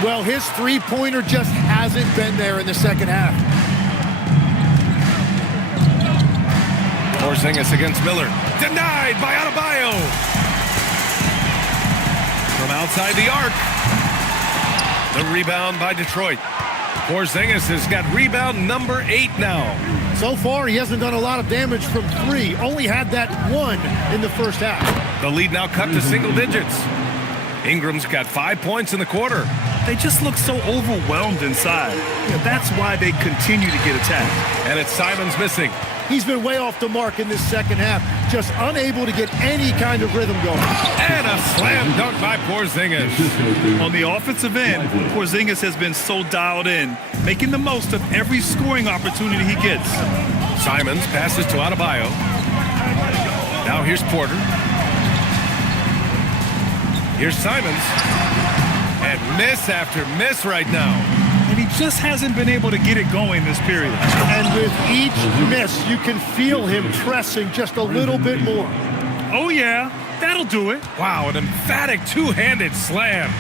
Well, his three-pointer just hasn't been there in the second half. Porzingis against Miller. Denied by Adebayo. From outside the arc. The rebound by Detroit. Porzingis has got rebound number 8 now. So far, he hasn't done a lot of damage from 3. Only had that 1 in the first half. The lead now cut to single digits. Ingram's got 5 points in the quarter. They just look so overwhelmed inside. That's why they continue to get attacked. And it's Simons missing. He's been way off the mark in this second half, just unable to get any kind of rhythm going. And a slam dunk by Porzingis. On the offensive end, Porzingis has been so dialed in, making the most of every scoring opportunity he gets. Simons passes to Adebayo. Now here's Porter. Here's Simons. And miss after miss right now. And he just hasn't been able to get it going this period. And with each miss, you can feel him pressing just a little bit more. Oh, yeah, that'll do it. Wow, an emphatic two-handed slam.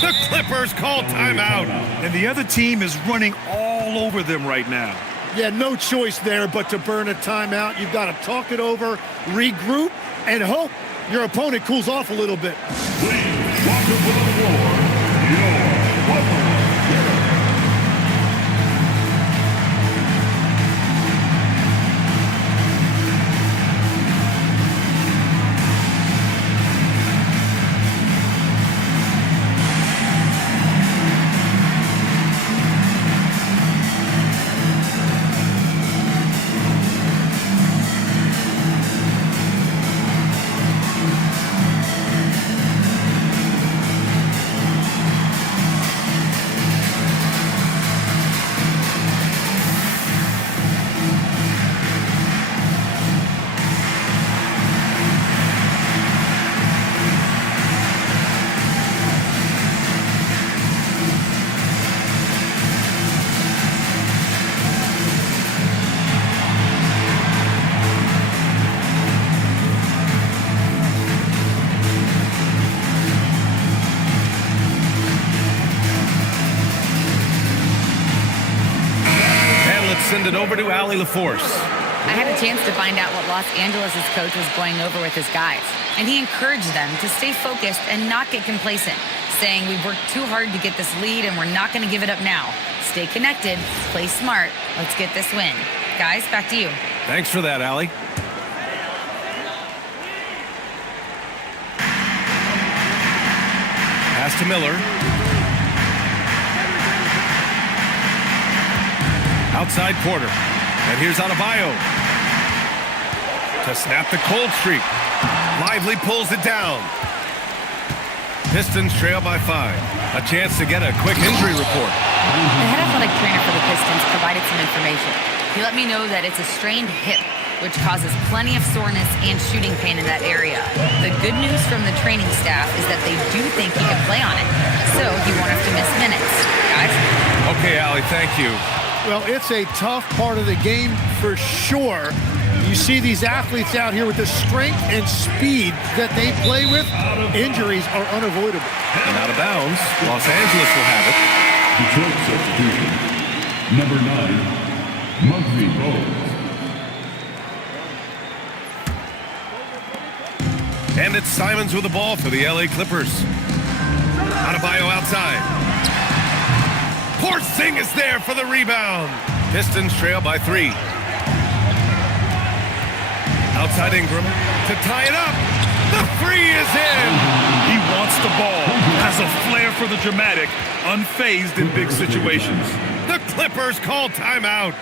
The Clippers call timeout. And the other team is running all over them right now. Yeah, no choice there but to burn a timeout. You've got to talk it over, regroup, and hope your opponent cools off a little bit. Please welcome to the floor, your Clippers. Send it over to Allie LaForce. I had a chance to find out what Los Angeles' coach was going over with his guys, and he encouraged them to stay focused and not get complacent, saying we've worked too hard to get this lead and we're not going to give it up now. Stay connected, play smart, let's get this win. Guys, back to you. Thanks for that, Allie. Pass to Miller. Outside Porter. And here's Adebayo. To snap the cold streak. Lively pulls it down. Pistons trail by 5. A chance to get a quick injury report. The head athletic trainer for the Pistons provided some information. He let me know that it's a strained hip, which causes plenty of soreness and shooting pain in that area. The good news from the training staff is that they do think he can play on it, so he won't have to miss minutes. Guys? Okay, Allie, thank you. Well, it's a tough part of the game for sure. You see these athletes out here with the strength and speed that they play with. Injuries are unavoidable. And out of bounds, Los Angeles will have it. Detroit substitution. Number 9, Muggsy Bogues. And it's Simons with the ball for the LA Clippers. Adebayo outside. Porzingis there for the rebound. Pistons trail by 3. Outside Ingram to tie it up. The 3 is in. He wants the ball, has a flair for the dramatic, unfazed in big situations. The Clippers call timeout.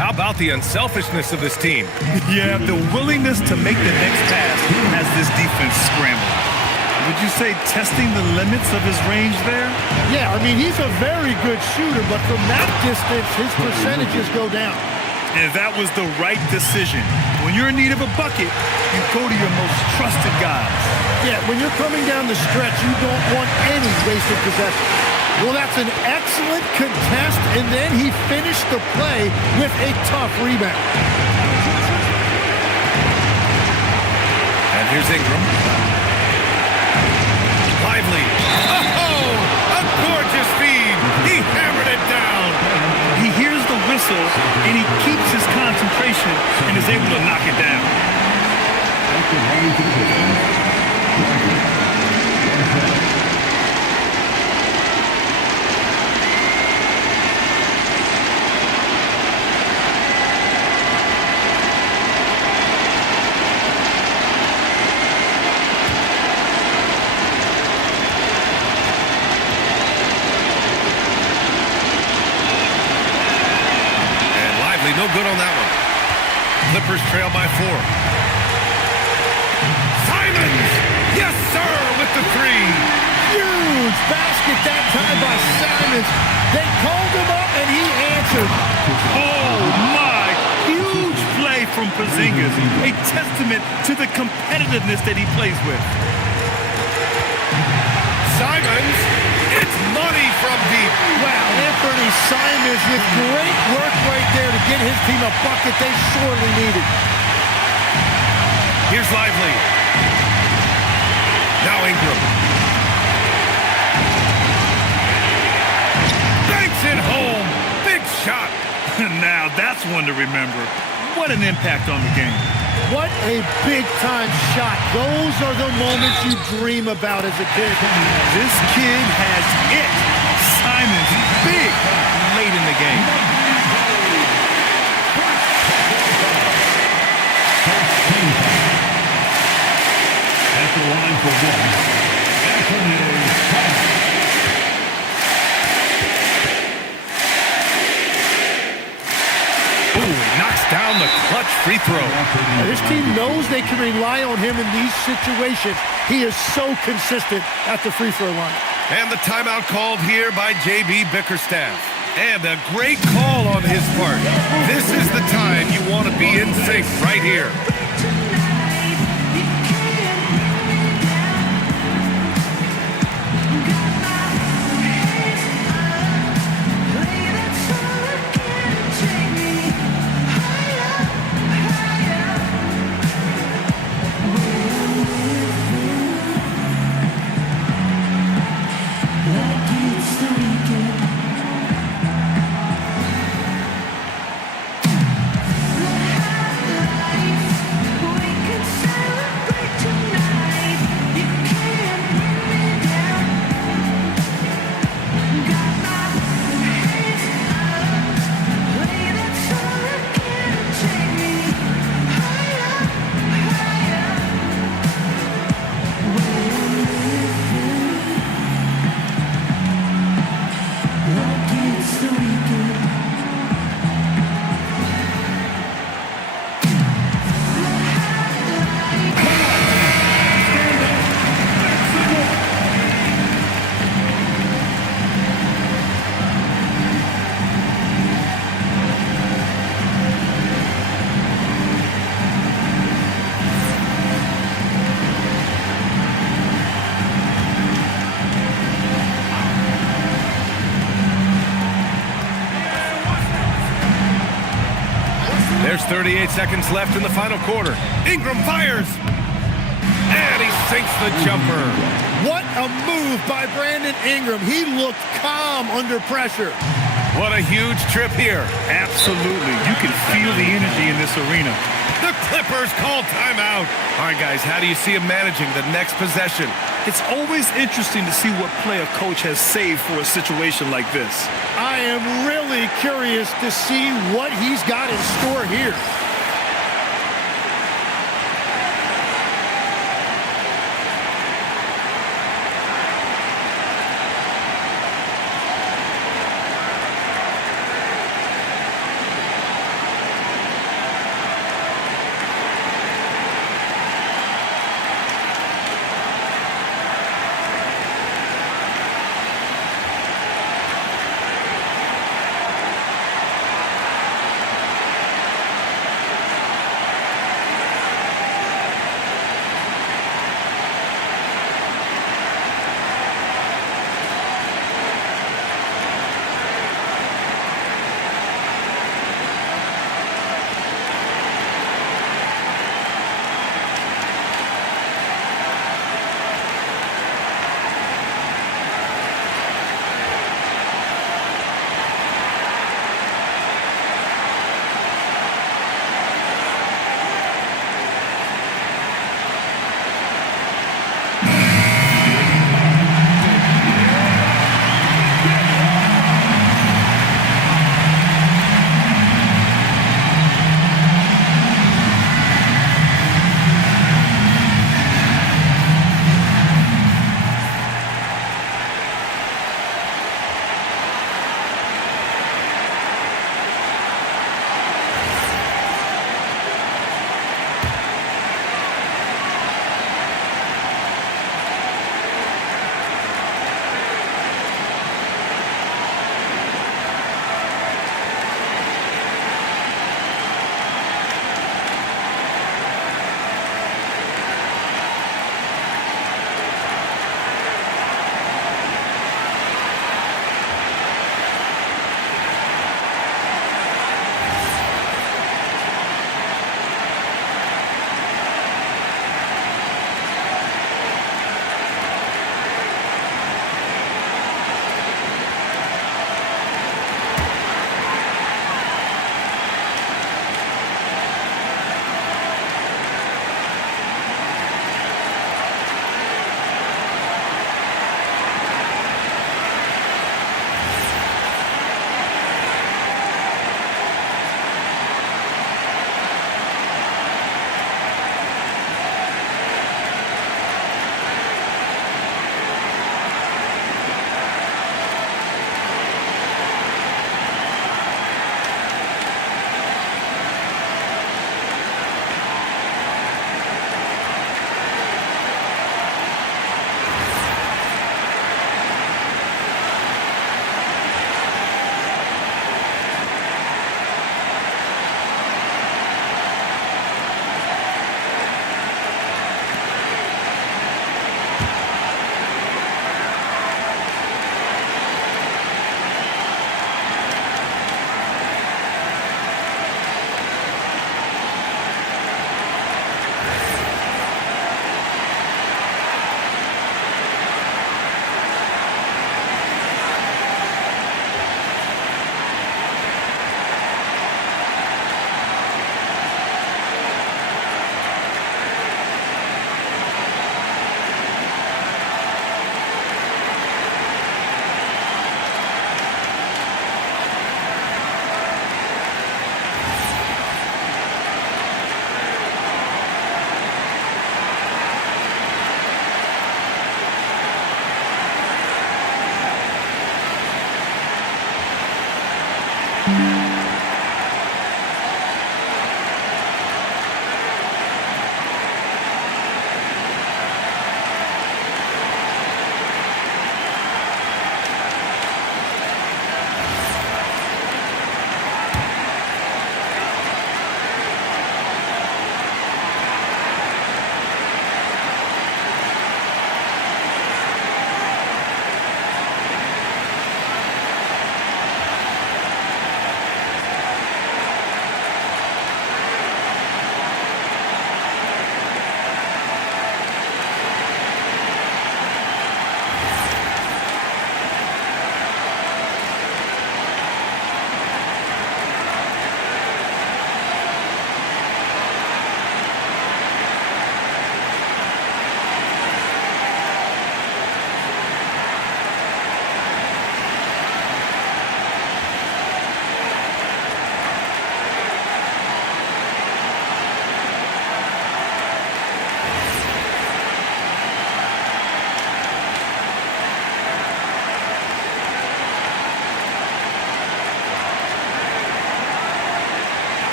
How about the unselfishness of this team? Yeah, the willingness to make the next pass has this defense scrambling. Would you say testing the limits of his range there? Yeah, I mean, he's a very good shooter, but from that distance, his percentages go down. And that was the right decision. When you're in need of a bucket, you go to your most trusted guys. Yeah, when you're coming down the stretch, you don't want any wasted possession. Well, that's an excellent contest, and then he finished the play with a tough rebound. And here's Ingram. Lively. Oh, a gorgeous feed. He hammered it down. He hears the whistle, and he keeps his concentration and is able to knock it down. No good on that one. Clippers trail by 4. Simons! Yes, sir, with the 3. Huge basket that time by Simons. They called him up, and he answered. Oh, my. Huge play from Porzingis. A testament to the competitiveness that he plays with. Simons! It's money from deep. Wow, Anthony Simons with great work right there to get his team a bucket they sorely needed. Here's Lively. Now Ingram. Banks it home. Big shot. Now that's one to remember. What an impact on the game. What a big-time shot. Those are the moments you dream about as a kid. This kid has it. Simons big late in the game. At the line for one, Anthony Simons. Knocks down the clutch free throw. This team knows they can rely on him in these situations. He is so consistent at the free throw line. And the timeout called here by J.B. Bickerstaff. And a great call on his part. This is the time you want to be in sync right here. There's 38 seconds left in the final quarter. Ingram fires. And he sinks the jumper. What a move by Brandon Ingram. He looked calm under pressure. What a huge trip here. Absolutely. You can feel the energy in this arena. The Clippers call timeout. All right, guys, how do you see him managing the next possession? It's always interesting to see what play a coach has saved for a situation like this. I am really curious to see what he's got in store here.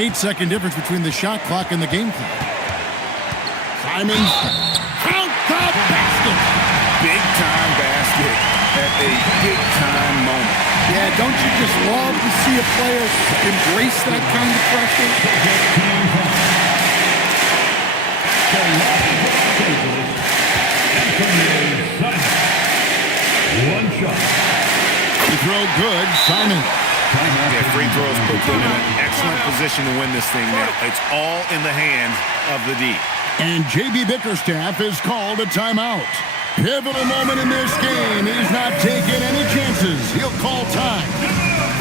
8-second difference between the shot clock and the game clock. Simons, count the basket. Big-time basket at a big-time moment. Yeah, don't you just love to see a player embrace that kind of pressure? One shot. Free throw good, Simon. Yeah, free throws put them in an excellent position to win this thing now. It's all in the hands of the D. And J.B. Bickerstaff has called a timeout. Pivotal moment in this game. He's not taking any chances. He'll call time.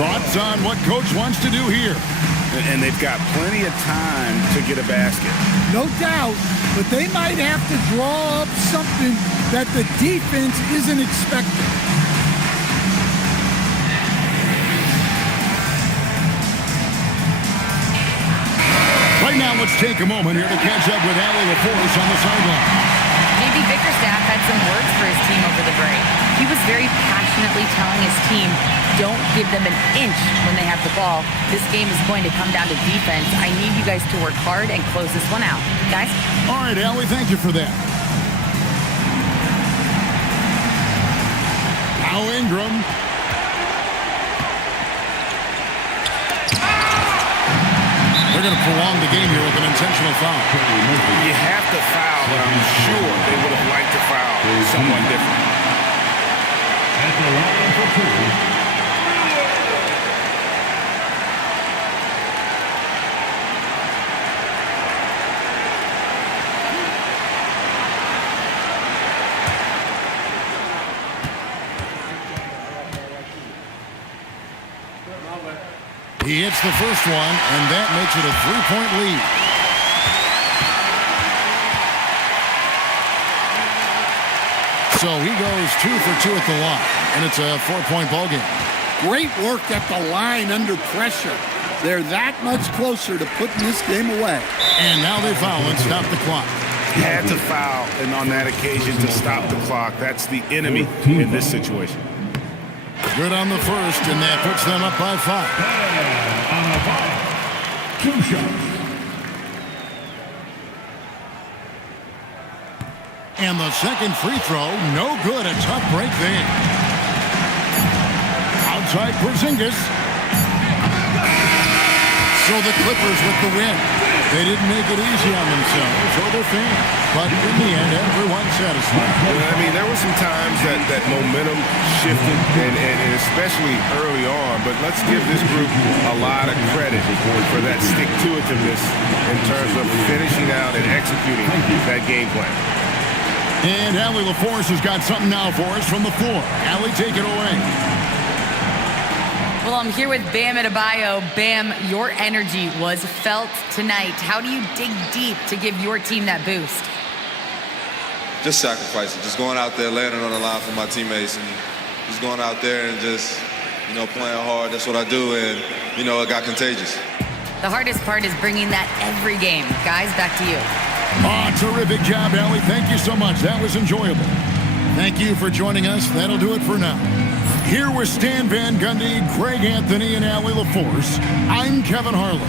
Thoughts on what Coach wants to do here? And they've got plenty of time to get a basket. No doubt, but they might have to draw up something that the defense isn't expecting. Right now, let's take a moment here to catch up with Allie LaForce on the sideline. J.B. Bickerstaff had some words for his team over the break. He was very passionately telling his team, don't give them an inch when they have the ball. This game is going to come down to defense. I need you guys to work hard and close this one out. Guys? All right, Allie, thank you for that. Now Ingram. They're going to prolong the game here with an intentional foul. You have to foul, but I'm sure they would have liked to foul someone different. At the line for two. He hits the first one, and that makes it a 3-point lead. So he goes 2 for 2 at the line, and it's a 4-point ball game. Great work at the line under pressure. They're that much closer to putting this game away. And now they foul and stop the clock. Had to foul, and on that occasion to stop the clock. That's the enemy in this situation. Good on the first, and that puts them up by 5. On the foul. 2 shots. And the second free throw, no good. A tough break there. Outside Porzingis. So the Clippers with the win. They didn't make it easy on themselves or their fans. But in the end, everyone's satisfied. I mean, there were some times that momentum shifted, and especially early on. But let's give this group a lot of credit for that stick-to-itiveness in terms of finishing out and executing that game plan. And Allie LaForce has got something now for us from the floor. Allie, take it away. Well, I'm here with Bam Adebayo. Bam, your energy was felt tonight. How do you dig deep to give your team that boost? Just sacrificing, just going out there, laying it on the line for my teammates, and just going out there and just, playing hard. That's what I do, and, it got contagious. The hardest part is bringing that every game. Guys, back to you. Terrific job, Allie. Thank you so much. That was enjoyable. Thank you for joining us. That'll do it for now. Here with Stan Van Gundy, Craig Anthony, and Allie LaForce, I'm Kevin Harlan.